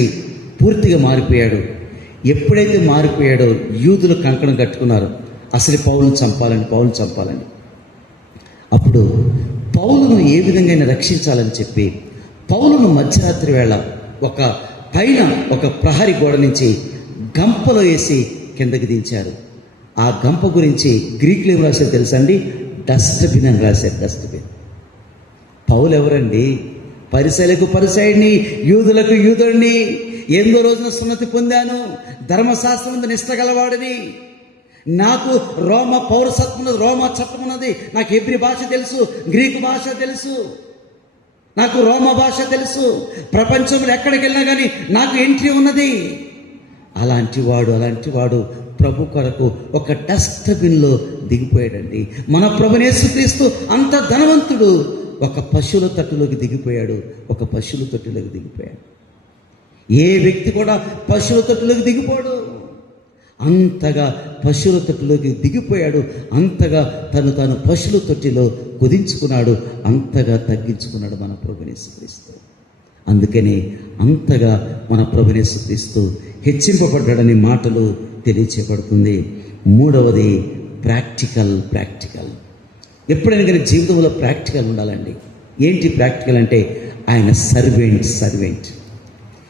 పూర్తిగా మారిపోయాడు. ఎప్పుడైతే మారిపోయాడో యూదులు కంకణం కట్టుకున్నారు, అసలు పౌలును చంపాలని. అప్పుడు పౌలును ఏ విధంగా రక్షించాలని చెప్పి పౌలును మధ్యరాత్రి వేళ ఒక ప్రహరీ గోడ నుంచి గంపలో వేసి కిందకి దించారు. ఆ గంప గురించి గ్రీకులో ఏం రాశారు తెలుసా అండి? డస్ట్బిన్ అని రాశారు. డస్ట్బిన్. పౌలు ఎవరండి? పరిసయ్యులకు పరిసయ్యుడిని, యూదులకు యూదుడిని, 8వ రోజున సున్నతి పొందాను, ధర్మశాస్త్రం నిష్ట గలవాడిని, నాకు రోమ పౌరసత్వం ఉన్నది, రోమా చట్టం ఉన్నది, నాకు హెబ్రీ భాష తెలుసు, గ్రీకు భాష తెలుసు, నాకు రోమా భాష తెలుసు, ప్రపంచంలో ఎక్కడికి వెళ్ళినా కానీ నాకు ఎంట్రీ ఉన్నది. అలాంటి వాడు ప్రభు కొరకు ఒక డస్ట్బిన్లో దిగిపోయాడండి. మన ప్రభువు యేసుక్రీస్తు అంత ధనవంతుడు, ఒక పశువుల తట్టులోకి దిగిపోయాడు. ఏ వ్యక్తి కూడా పశువుల తట్టులోకి దిగిపోడు. అంతగా పశువుల తొట్టిలోకి దిగిపోయాడు. అంతగా తాను పశువుల తొట్టిలో కుదించుకున్నాడు. అంతగా తగ్గించుకున్నాడు మన ప్రభువు యేసుక్రీస్తు. అందుకని అంతగా మన ప్రభువు యేసుక్రీస్తు హెచ్చింపబడ్డాడని మాటలు తెలియచేయబడుతుంది. 3వది ప్రాక్టికల్. ఎప్పుడైనా కానీ జీవితంలో ప్రాక్టికల్ ఉండాలండి. ఏంటి ప్రాక్టికల్ అంటే? ఆయన సర్వెంట్.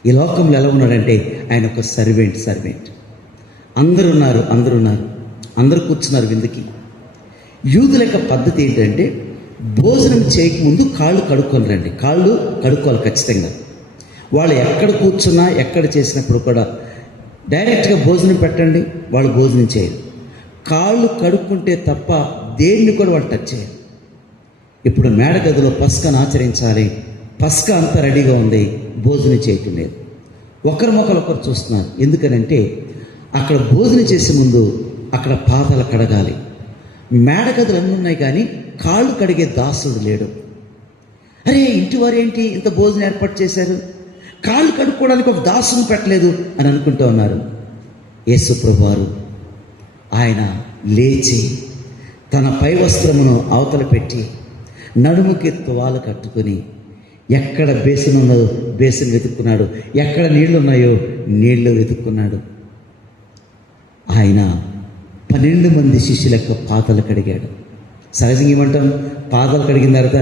ఈ లోకంలో ఎలా ఉన్నాడంటే ఆయన ఒక సర్వెంట్. అందరూ ఉన్నారు, అందరూ కూర్చున్నారు విందుకి. యూదుల యొక్క పద్ధతి ఏంటంటే భోజనం చేయకముందు కాళ్ళు కడుక్కొని కాళ్ళు కడుక్కోవాలి ఖచ్చితంగా. వాళ్ళు ఎక్కడ కూర్చున్నా ఎక్కడ చేసినప్పుడు కూడా డైరెక్ట్గా భోజనం పెట్టండి, వాళ్ళు భోజనం చేయరు. కాళ్ళు కడుక్కుంటే తప్ప దేన్ని కూడా వాళ్ళు టచ్ చేయరు. ఇప్పుడు మేడగదిలో పస్కాను ఆచరించాలి, పస్కా అంతా రెడీగా ఉంది, భోజనం చేయటం లేదు. ఒకరు చూస్తున్నారు. ఎందుకనంటే అక్కడ భోజనం చేసే ముందు అక్కడ పాదాలు కడగాలి. మేడగదులు అన్నీ ఉన్నాయి కానీ కాళ్ళు కడిగే దాసుడు లేడు. అరే ఇంటి వారేంటి ఇంత భోజనం ఏర్పాటు చేశారు, కాళ్ళు కడుక్కోవడానికి ఒక దాసును పెట్టలేదు అని అనుకుంటూ ఉన్నారు. యేసు ప్రభువారు ఆయన లేచి తన పై వస్త్రమును అవతల పెట్టి నడుముకి తువాలు కట్టుకొని ఎక్కడ బేసిన్ ఉన్నదో బేసిన్ వెతుక్కున్నాడు, ఎక్కడ నీళ్లు ఉన్నాయో నీళ్లు వెతుక్కున్నాడు. ఆయన 12 మంది శిష్యుల యొక్క పాదాలు కడిగాడు. సహజంగా ఏమంటాం? పాదాలు కడిగిన తర్వాత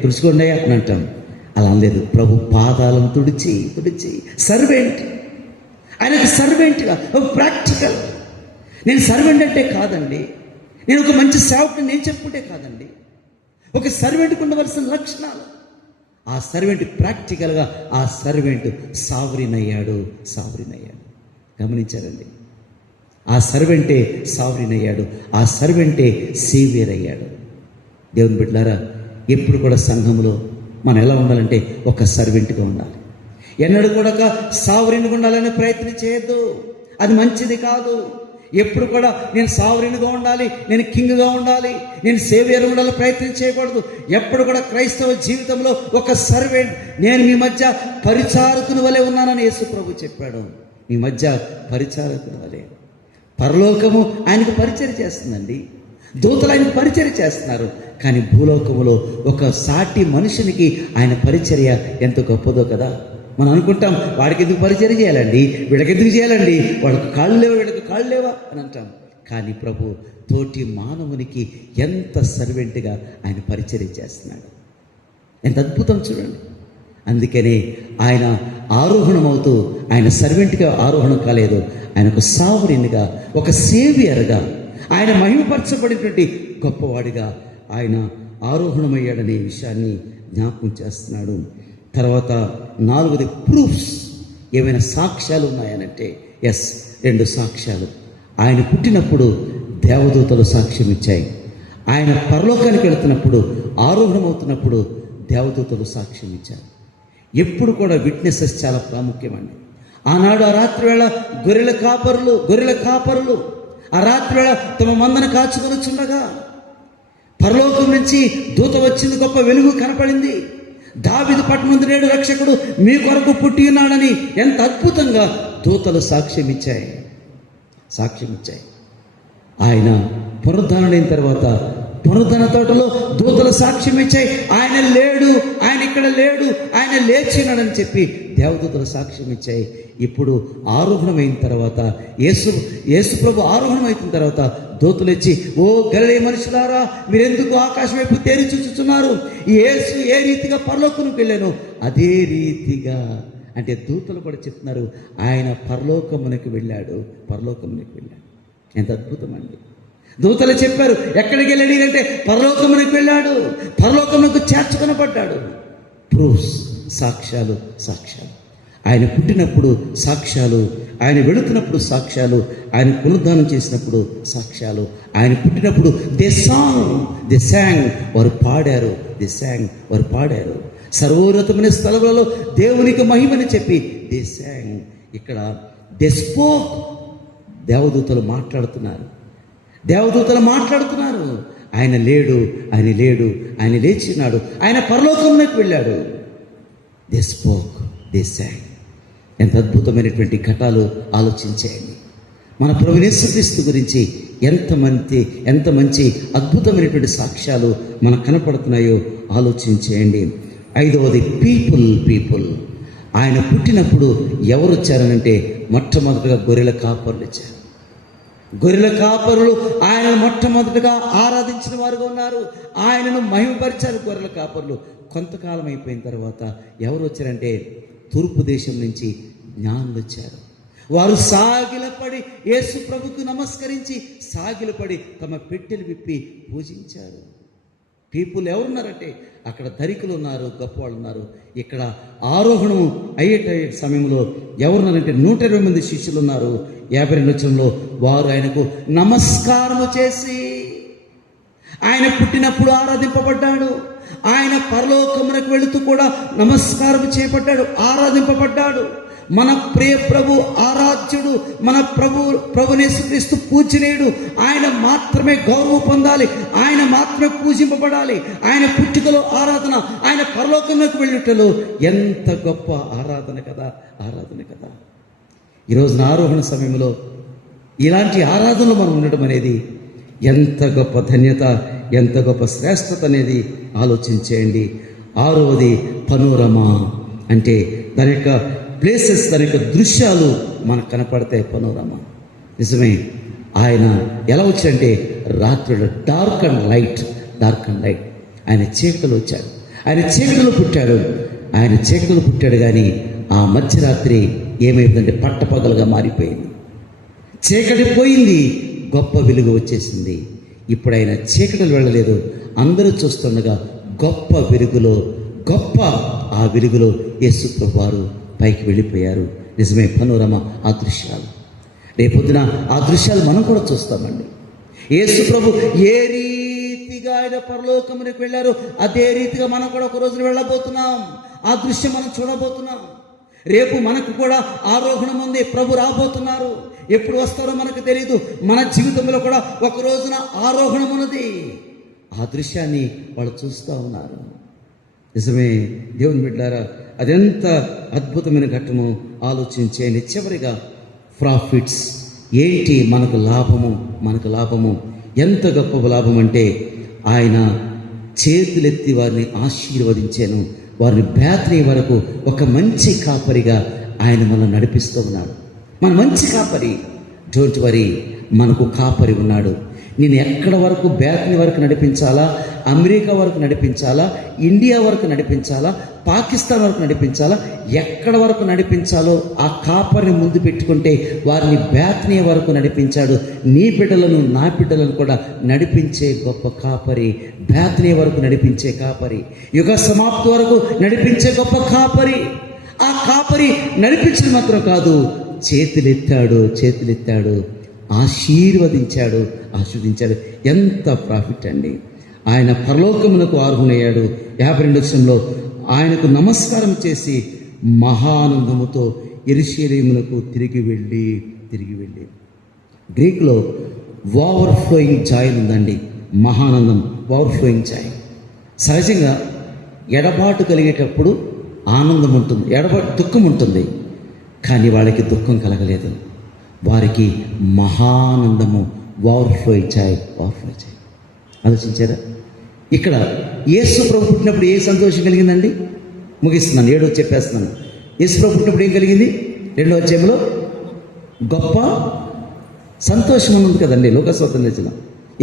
తుడుచుకోండియా అని అంటాం. అలా లేదు. ప్రభు పాదాలను తుడిచి సర్వెంట్. ఆయనకు సర్వెంట్గా ప్రాక్టికల్. నేను సర్వెంట్ అంటే కాదండి, నేను ఒక మంచి సేవకుని నేను చెప్పుకుంటే కాదండి. ఒక సర్వెంట్కి ఉండవలసిన లక్షణాలు. ఆ సర్వెంట్ ప్రాక్టికల్గా ఆ సర్వెంట్ సావరీన్ అయ్యాడు. గమనించారండి? ఆ సర్వెంటే సావరీన్ అయ్యాడు. ఆ సర్వెంటే సేవియర్ అయ్యాడు. దేవుని బిడ్డలారా, ఎప్పుడు కూడా సంఘంలో మనం ఎలా ఉండాలంటే ఒక సర్వెంట్గా ఉండాలి. ఎన్నడూ కూడా సావరీన్గా ఉండాలనే ప్రయత్నం చేయొద్దు, అది మంచిది కాదు. ఎప్పుడు కూడా నేను సావరీన్గా ఉండాలి, నేను కింగ్గా ఉండాలి, నేను సేవియర్ ఉండాలని ప్రయత్నం చేయకూడదు. ఎప్పుడు కూడా క్రైస్తవ జీవితంలో ఒక సర్వెంట్. నేను మీ మధ్య పరిచారకుని వలె ఉన్నానని యేసు ప్రభు చెప్పాడు. మీ మధ్య పరిచారకుని వలె. పరలోకము ఆయనకు పరిచర్య చేస్తుందండి, దూతలు ఆయనకు పరిచర్య చేస్తున్నారు. కానీ భూలోకములో ఒక సాటి మనుషునికి ఆయన పరిచర్య ఎంత గొప్పదో కదా. మనం అనుకుంటాం వాడికి ఎందుకు పరిచర్య చేయాలండి, వీళ్ళకి ఎందుకు చేయాలండి, వాడికి కాళ్ళు లేవా, వీళ్ళకి కాళ్ళు లేవా అని అంటాం. కానీ ప్రభు తోటి మానవునికి ఎంత సర్వెంట్గా ఆయన పరిచర్య చేస్తున్నాడు. ఎంత అద్భుతం చూడండి. అందుకనే ఆయన ఆరోహణమవుతూ ఆయన సర్వెంట్గా ఆరోహణం కాలేదు, ఆయన ఒక సావరీన్గా, ఒక సేవియర్గా, ఆయన మహిమపరచబడినటువంటి గొప్పవాడిగా ఆయన ఆరోహణమయ్యాడనే విషయాన్ని జ్ఞాపకం చేస్తున్నాడు. తర్వాత 4వది ప్రూఫ్స్. ఏమైనా సాక్ష్యాలు ఉన్నాయనంటే 2 సాక్ష్యాలు. ఆయన పుట్టినప్పుడు దేవదూతలు సాక్ష్యం ఇచ్చాయి. ఆయన పరలోకానికి వెళుతున్నప్పుడు, ఆరోహణమవుతున్నప్పుడు దేవదూతలు సాక్ష్యం ఇచ్చారు. ఎప్పుడు కూడా విట్నెసెస్ చాలా ప్రాముఖ్యమండి. ఆనాడు ఆ రాత్రి వేళ గొర్రెల కాపరులు ఆ రాత్రి వేళ తమ మందను కాచుకొని చుండగా పరలోకం నుంచి దూత వచ్చింది, గొప్ప వెలుగు కనపడింది. దావీదు పట్టణమందు రక్షకుడు మీ కొరకు పుట్టి ఉన్నాడని ఎంత అద్భుతంగా దూతలు సాక్ష్యం ఇచ్చాయి. ఆయన పునరుద్ధానుడైన తర్వాత పునరుద్ధాన తోటలో దూతలు సాక్ష్యం ఇచ్చాయి. ఆయన లేడు, ఆయన ఇక్కడ లేడు, ఆయన లేచినాడని చెప్పి దేవదూతలు సాక్ష్యం ఇచ్చాయి. ఇప్పుడు ఆరోహణమైన తర్వాత యేసు ప్రభు ఆరోహణం అయిన తర్వాత దూతలు వచ్చి, ఓ గలిలయ మనుషులారా, మీరెందుకు ఆకాశం వైపు తేరి చూస్తున్నారు? యేసు ఏ రీతిగా పరలోకానికి వెళ్ళాను అదే రీతిగా, అంటే దూతలు కూడా చెప్తున్నారు, ఆయన పరలోకమునకు వెళ్ళాడు. ఎంత అద్భుతం అండి. దూతలు చెప్పారు, ఎక్కడికి వెళ్ళాడు అంటే పరలోకమునకు వెళ్ళాడు, పరలోకమునకు చేర్చుకొనబడ్డాడు. ప్రూఫ్స్, సాక్ష్యాలు. ఆయన పుట్టినప్పుడు సాక్ష్యాలు, ఆయన వెళుతున్నప్పుడు సాక్ష్యాలు, ఆయన పునరుద్ధానం చేసినప్పుడు సాక్ష్యాలు. ఆయన పుట్టినప్పుడు దే సాంగ్, వారు పాడారు. సర్వోన్నతమైన స్థలములలో దేవునికి మహిమని చెప్పి దే సాంగ్. ఇక్కడ దే స్పోక్, దేవదూతలు మాట్లాడుతున్నారు. ఆయన లేడు, ఆయన లేచినాడు, ఆయన పరలోకంలోకి వెళ్ళాడు. They spoke, they song. ఎంత అద్భుతమైనటువంటి ఘటాలు ఆలోచించేయండి. మన ప్రభువు యేసుక్రీస్తు గురించి ఎంత మంచి అద్భుతమైనటువంటి సాక్ష్యాలు మనకు కనపడుతున్నాయో ఆలోచించేయండి. 5వది పీపుల్. ఆయన పుట్టినప్పుడు ఎవరు వచ్చారనంటే మొట్టమొదటిగా గొర్రెల కాపరులు వచ్చారు. గొర్రెల కాపరులు ఆయనను మొట్టమొదటిగా ఆరాధించిన వారుగా ఉన్నారు. ఆయనను మహిమపరిచారు గొర్రెల కాపరులు. కొంతకాలం అయిపోయిన తర్వాత ఎవరు వచ్చారంటే తూర్పు దేశం నుంచి జ్ఞానులు వచ్చారు. వారు సాగిలపడి యేసు ప్రభుకు నమస్కరించి సాగిలపడి తమ పెట్టెలు విప్పి పూజించారు. పీపుల్ ఎవరున్నారంటే అక్కడ ధనికులు ఉన్నారు, గొప్పవాళ్ళు ఉన్నారు. ఇక్కడ ఆరోహణం అయ్యే సమయంలో ఎవరున్నారంటే 120 మంది శిష్యులు ఉన్నారు. 52 వచనంలో వారు ఆయనకు నమస్కారము చేసి, ఆయన పుట్టినప్పుడు ఆరాధింపబడ్డాడు, ఆయన పరలోకమునకు వెళుతూ కూడా నమస్కారం చేయబడ్డాడు, ఆరాధింపబడ్డాడు. మన ప్రియ ప్రభు ఆరాధ్యుడు, మన ప్రభు యేసుక్రీస్తు పూజనీయుడు. ఆయన మాత్రమే గౌరవం పొందాలి, ఆయన మాత్రమే పూజింపబడాలి. ఆయన పుట్టుకలో ఆరాధన, ఆయన పరలోకంలోకి వెళ్ళుటలో ఎంత గొప్ప ఆరాధన కదా. ఈరోజు ఆరోహణ సమయంలో ఇలాంటి ఆరాధనలో మనం ఉండడం అనేది ఎంత గొప్ప ధన్యత, ఎంత గొప్ప శ్రేష్టత అనేది ఆలోచించేయండి. 6వది పనోరమా, అంటే దాని యొక్క ప్లేసెస్, దాని యొక్క దృశ్యాలు మనకు కనపడతాయి. పనోరమా నిజమే. ఆయన ఎలా వచ్చాడంటే రాత్రులు డార్క్ అండ్ లైట్. ఆయన చీకటిలో వచ్చాడు, ఆయన చీకటిలో పుట్టాడు. కానీ ఆ మధ్యరాత్రి ఏమైందంటే పట్టపగలుగా మారిపోయింది. చీకటి పోయింది, గొప్ప వెలుగు వచ్చేసింది. ఇప్పుడు ఆయన చీకటిలో వెళ్ళలేదు, అందరూ చూస్తుండగా గొప్ప ఆ వెలుగులో యేసు ప్రభు వారు పైకి వెళ్ళిపోయారు. నిజమే, పనోరమ ఆ దృశ్యాలు. రేపొద్దున ఆ దృశ్యాలు మనం కూడా చూస్తామండి. యేసు ప్రభు ఏ రీతిగా ఆయన పరలోకమునికి వెళ్ళారో అదే రీతిగా మనం కూడా ఒక రోజున వెళ్ళబోతున్నాం. ఆ దృశ్యం మనం చూడబోతున్నాం. రేపు మనకు కూడా ఆరోహణం ఉంది, ప్రభు రాబోతున్నారు. ఎప్పుడు వస్తారో మనకు తెలియదు. మన జీవితంలో కూడా ఒక రోజున ఆరోహణం ఉన్నది. ఆ దృశ్యాన్ని వాళ్ళు చూస్తూ ఉన్నారు. నిజమే దేవుని బిడ్డలారా, అదెంత అద్భుతమైన ఘట్టమో ఆలోచించేయండి. చివరిగా ప్రాఫిట్స్ ఏంటి? మనకు లాభము ఎంత గొప్ప లాభం అంటే ఆయన చేతులెత్తి వారిని ఆశీర్వదించాను, వారిని బేతనీ వరకు ఒక మంచి కాపరిగా ఆయన మనల్ని నడిపిస్తూ ఉన్నాడు. మన మంచి కాపరి, డోంట్ వరీ, మనకు కాపరి ఉన్నాడు. నేను ఎక్కడ వరకు బేతనీ వరకు నడిపించాలా, అమెరికా వరకు నడిపించాలా, ఇండియా వరకు నడిపించాలా, పాకిస్తాన్ వరకు నడిపించాలా, ఎక్కడ వరకు నడిపించాలో ఆ కాపరిని ముందు పెట్టుకుంటే వారిని బేతనీ వరకు నడిపించాడు. నీ బిడ్డలను, నా బిడ్డలను కూడా నడిపించే గొప్ప కాపరి, బేతనీ వరకు నడిపించే కాపరి, యుగ సమాప్తి వరకు నడిపించే గొప్ప కాపరి. ఆ కాపరి నడిపించడం మాత్రం కాదు, చేతులెత్తాడు, ఆశీర్వదించాడు. ఎంత ప్రాఫిట్ అండి. ఆయన పరలోకమునకు ఆరోహణయ్యాడు. 52 వచనంలో ఆయనకు నమస్కారం చేసి మహానందముతో యెరూషలేమునకు తిరిగి వెళ్ళి గ్రీకులో ఓవర్ఫ్లోయింగ్ జాయ్ ఉందండి. మహానందం, ఓవర్ఫ్లోయింగ్ జాయ్. సహజంగా ఎడబాటు కలిగేటప్పుడు ఆనందం ఉంటుంది, దుఃఖం ఉంటుంది. కానీ వాళ్ళకి దుఃఖం కలగలేదు, వారికి మహానందము, ఓవర్ఫ్లోయింగ్ జాయ్. ఆలోచించారా? ఇక్కడ యేసు ప్రభు పుట్టినప్పుడు ఏ సంతోషం కలిగిందండి? ముగిస్తున్నాను, 7వ చెప్పేస్తున్నాను. యేసుప్రభు పుట్టినప్పుడు ఏం కలిగింది? 2వ అధ్యాయంలో గొప్ప సంతోషం ఉంది కదండి. లోకస్వార్థం తెచ్చిన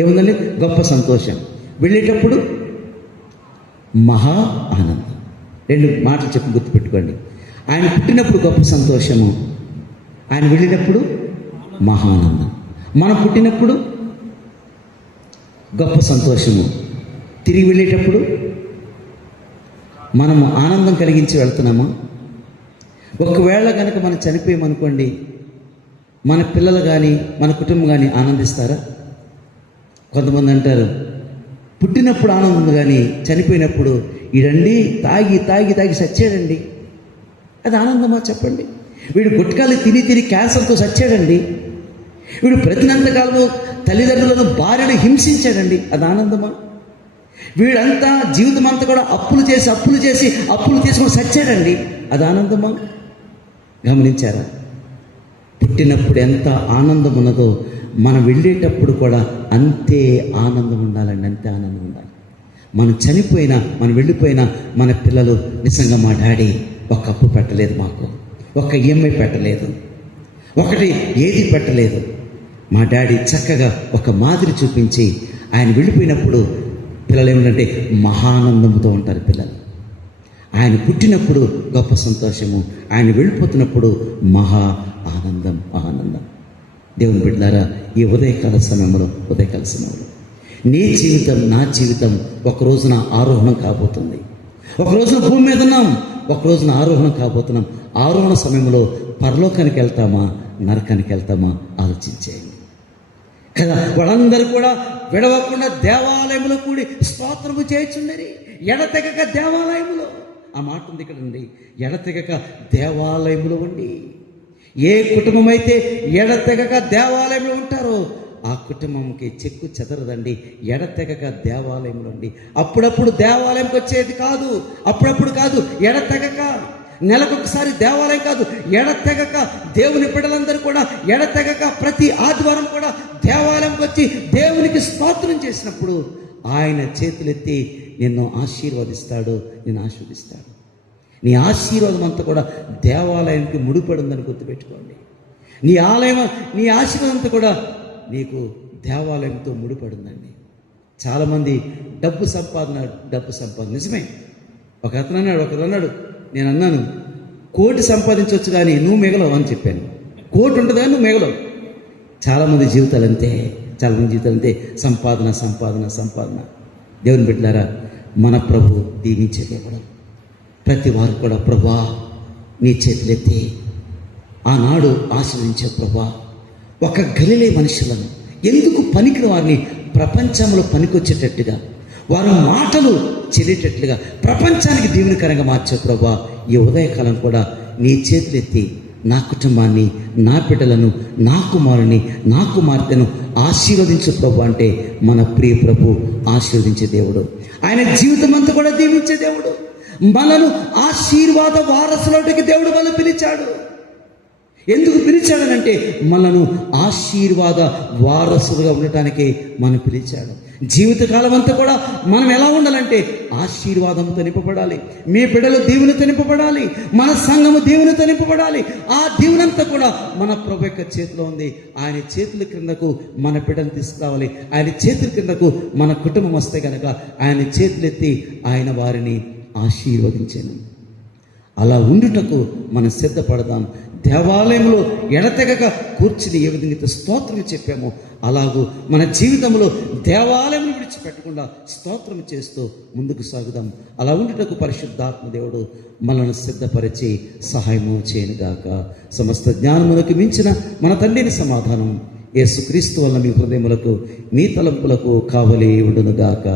ఏముందండి? గొప్ప సంతోషం. వెళ్ళేటప్పుడు మహా ఆనందం. 2 మాటలు చెప్పి గుర్తుపెట్టుకోండి. ఆయన పుట్టినప్పుడు గొప్ప సంతోషము, ఆయన వెళ్ళినప్పుడు మహా ఆనందం. మనం పుట్టినప్పుడు గొప్ప సంతోషము, తిరిగి వెళ్ళేటప్పుడు మనము ఆనందం కలిగించి వెళ్తున్నామా? ఒకవేళ కనుక మనం చనిపోయామనుకోండి, మన పిల్లలు కానీ మన కుటుంబం కానీ ఆనందిస్తారా? కొంతమంది అంటారు పుట్టినప్పుడు ఆనందం ఉంది కానీ చనిపోయినప్పుడు ఈడండి తాగి తాగి తాగి సచ్చాడండి, అది ఆనందమా చెప్పండి? వీడు గుట్కాలు తిని తిని క్యాన్సర్తో సచ్చాడండి, వీడు ప్రతినంతకాలము తల్లిదండ్రులను భార్యను హింసించాడండి, అది ఆనందమా? వీడంతా జీవితం అంతా కూడా అప్పులు తీసుకొని సచ్చాడండి, అది ఆనందమా? గమనించారా? పుట్టినప్పుడు ఎంత ఆనందం ఉన్నదో మనం వెళ్ళేటప్పుడు కూడా అంతే ఆనందం ఉండాలండి, అంతే ఆనందం ఉండాలి. మనం చనిపోయినా, మనం వెళ్ళిపోయినా మన పిల్లలు నిజంగా మా డాడీ ఒక అప్పు పెట్టలేదు, మాకు ఒక ఈఎంఐ పెట్టలేదు, ఒకటి ఏది పెట్టలేదు. మా డాడీ చక్కగా ఒక మాదిరి చూపించి ఆయన వెళ్ళిపోయినప్పుడు పిల్లలు ఏమిటంటే మహానందంతో ఉంటారు పిల్లలు. ఆయన పుట్టినప్పుడు గొప్ప సంతోషము, ఆయన వెళ్ళిపోతున్నప్పుడు మహా ఆనందం. దేవుని బిడ్డలారా, ఈ ఉదయకాల సమయంలో నీ జీవితం, నా జీవితం ఒక రోజున ఆరోహణం కాబోతుంది. ఒక రోజున భూమి మీద ఉన్నాం, ఒక రోజున ఆరోహణం కాబోతున్నాం. ఆరోహణ సమయంలో పరలోకానికి వెళ్తామా, నరకానికి వెళ్తామా ఆలోచించేయండి కదా. వాళ్ళందరూ కూడా విడవకుండా దేవాలయంలో కూడి స్తోత్రము చేయుచుండరి, ఎడతెగక దేవాలయములో. ఆ మాట ఉంది కదండి, ఎడతెగక దేవాలయములో ఉండి. ఏ కుటుంబం అయితే ఎడతెగక దేవాలయంలో ఉంటారో ఆ కుటుంబంకి చెక్కు చెదరదండి. ఎడతెగక దేవాలయంలో ఉండి. అప్పుడప్పుడు దేవాలయంకి వచ్చేది కాదు, అప్పుడప్పుడు కాదు, ఎడతెగక నెలకొకసారి దేవాలయం కాదు, ఎడతెగక దేవుని బిడ్డలందరూ కూడా ఎడతెగక ప్రతి ఆదివారం కూడా దేవాలయంకి వచ్చి దేవునికి స్తోత్రం చేసినప్పుడు ఆయన చేతులెత్తి నిన్ను ఆశీర్వదిస్తాడు, నిన్ను ఆశీర్వదిస్తాడు. నీ ఆశీర్వాదం అంతా కూడా దేవాలయానికి ముడిపడి ఉందని గుర్తుపెట్టుకోండి. నీ ఆశీర్వాదం అంతా కూడా నీకు దేవాలయంతో ముడిపడిందండి. చాలామంది డబ్బు సంపాదన నిజమే. ఒకరు అన్నాడు, నేను అన్నాను 1 కోటి సంపాదించవచ్చు కానీ నువ్వు మిగలవు అని చెప్పాను. 1 కోటి ఉంటుంది కానీ నువ్వు మిగలవు. చాలామంది జీవితాలు అంతే, సంపాదన. దేవుని బిడ్డలారా, మన ప్రభు దీవించే దేవుడు. ప్రతి వారు కూడా ప్రభా నీ చేతులెత్తి ఆనాడు ఆశ్రయించే ప్రభా, ఒక గలిలే మనుషులను ఎందుకు పనికిన వారిని ప్రపంచంలో పనికొచ్చేటట్టుగా, వారి మాటలు చెల్లేటట్లుగా ప్రపంచానికి దీవెనకరంగా మార్చే ప్రభా, ఈ ఉదయకాలం కూడా నీ చేతులెత్తి నా కుటుంబాన్ని, నా బిడ్డలను, నా కుమారుని, నా కుమార్తెను ఆశీర్వదించు ప్రభు అంటే మన ప్రియ ప్రభు ఆశీర్వదించే దేవుడు. ఆయన జీవితం అంతా కూడా దీవించే దేవుడు. మనను ఆశీర్వాద వారసులోకి దేవుడు మనల్ని పిలిచాడు. ఎందుకు పిలిచాడనంటే మనను ఆశీర్వాద వారసులుగా ఉండటానికి మనం పిలిచాడు. జీవితకాలం అంతా కూడా మనం ఎలా ఉండాలంటే ఆశీర్వాదంతో నింపబడాలి. మీ బిడ్డలు దీవెనతో నింపబడాలి, మన సంఘము దీవెనతో నింపబడాలి. ఆ దీవెనంతా కూడా మన ప్రభు యొక్క చేతిలో ఉంది. ఆయన చేతుల క్రిందకు మన బిడ్డను తీసుకురావాలి. ఆయన చేతుల క్రిందకు మన కుటుంబం వస్తే కనుక ఆయన చేతులెత్తి ఆయన వారిని ఆశీర్వదించాను. అలా ఉండుటకు మనం సిద్ధపడదాం. దేవాలయంలో ఎడతెగక కూర్చుని ఏ విధంగా స్తోత్రం చెప్పామో అలాగూ మన జీవితంలో దేవాలయం విడిచిపెట్టకుండా స్తోత్రం చేస్తూ ముందుకు సాగుదాం. అలా ఉండుటకు పరిశుద్ధాత్మ దేవుడు మనల్ని సిద్ధపరిచి సహాయము చేయనుగాక. సమస్త జ్ఞానములకు మించిన మన తండ్రిని సమాధానం యేసుక్రీస్తు వల్ల మీ హృదయములకు, మీ తలంపులకు కావలి ఉండునుగాక.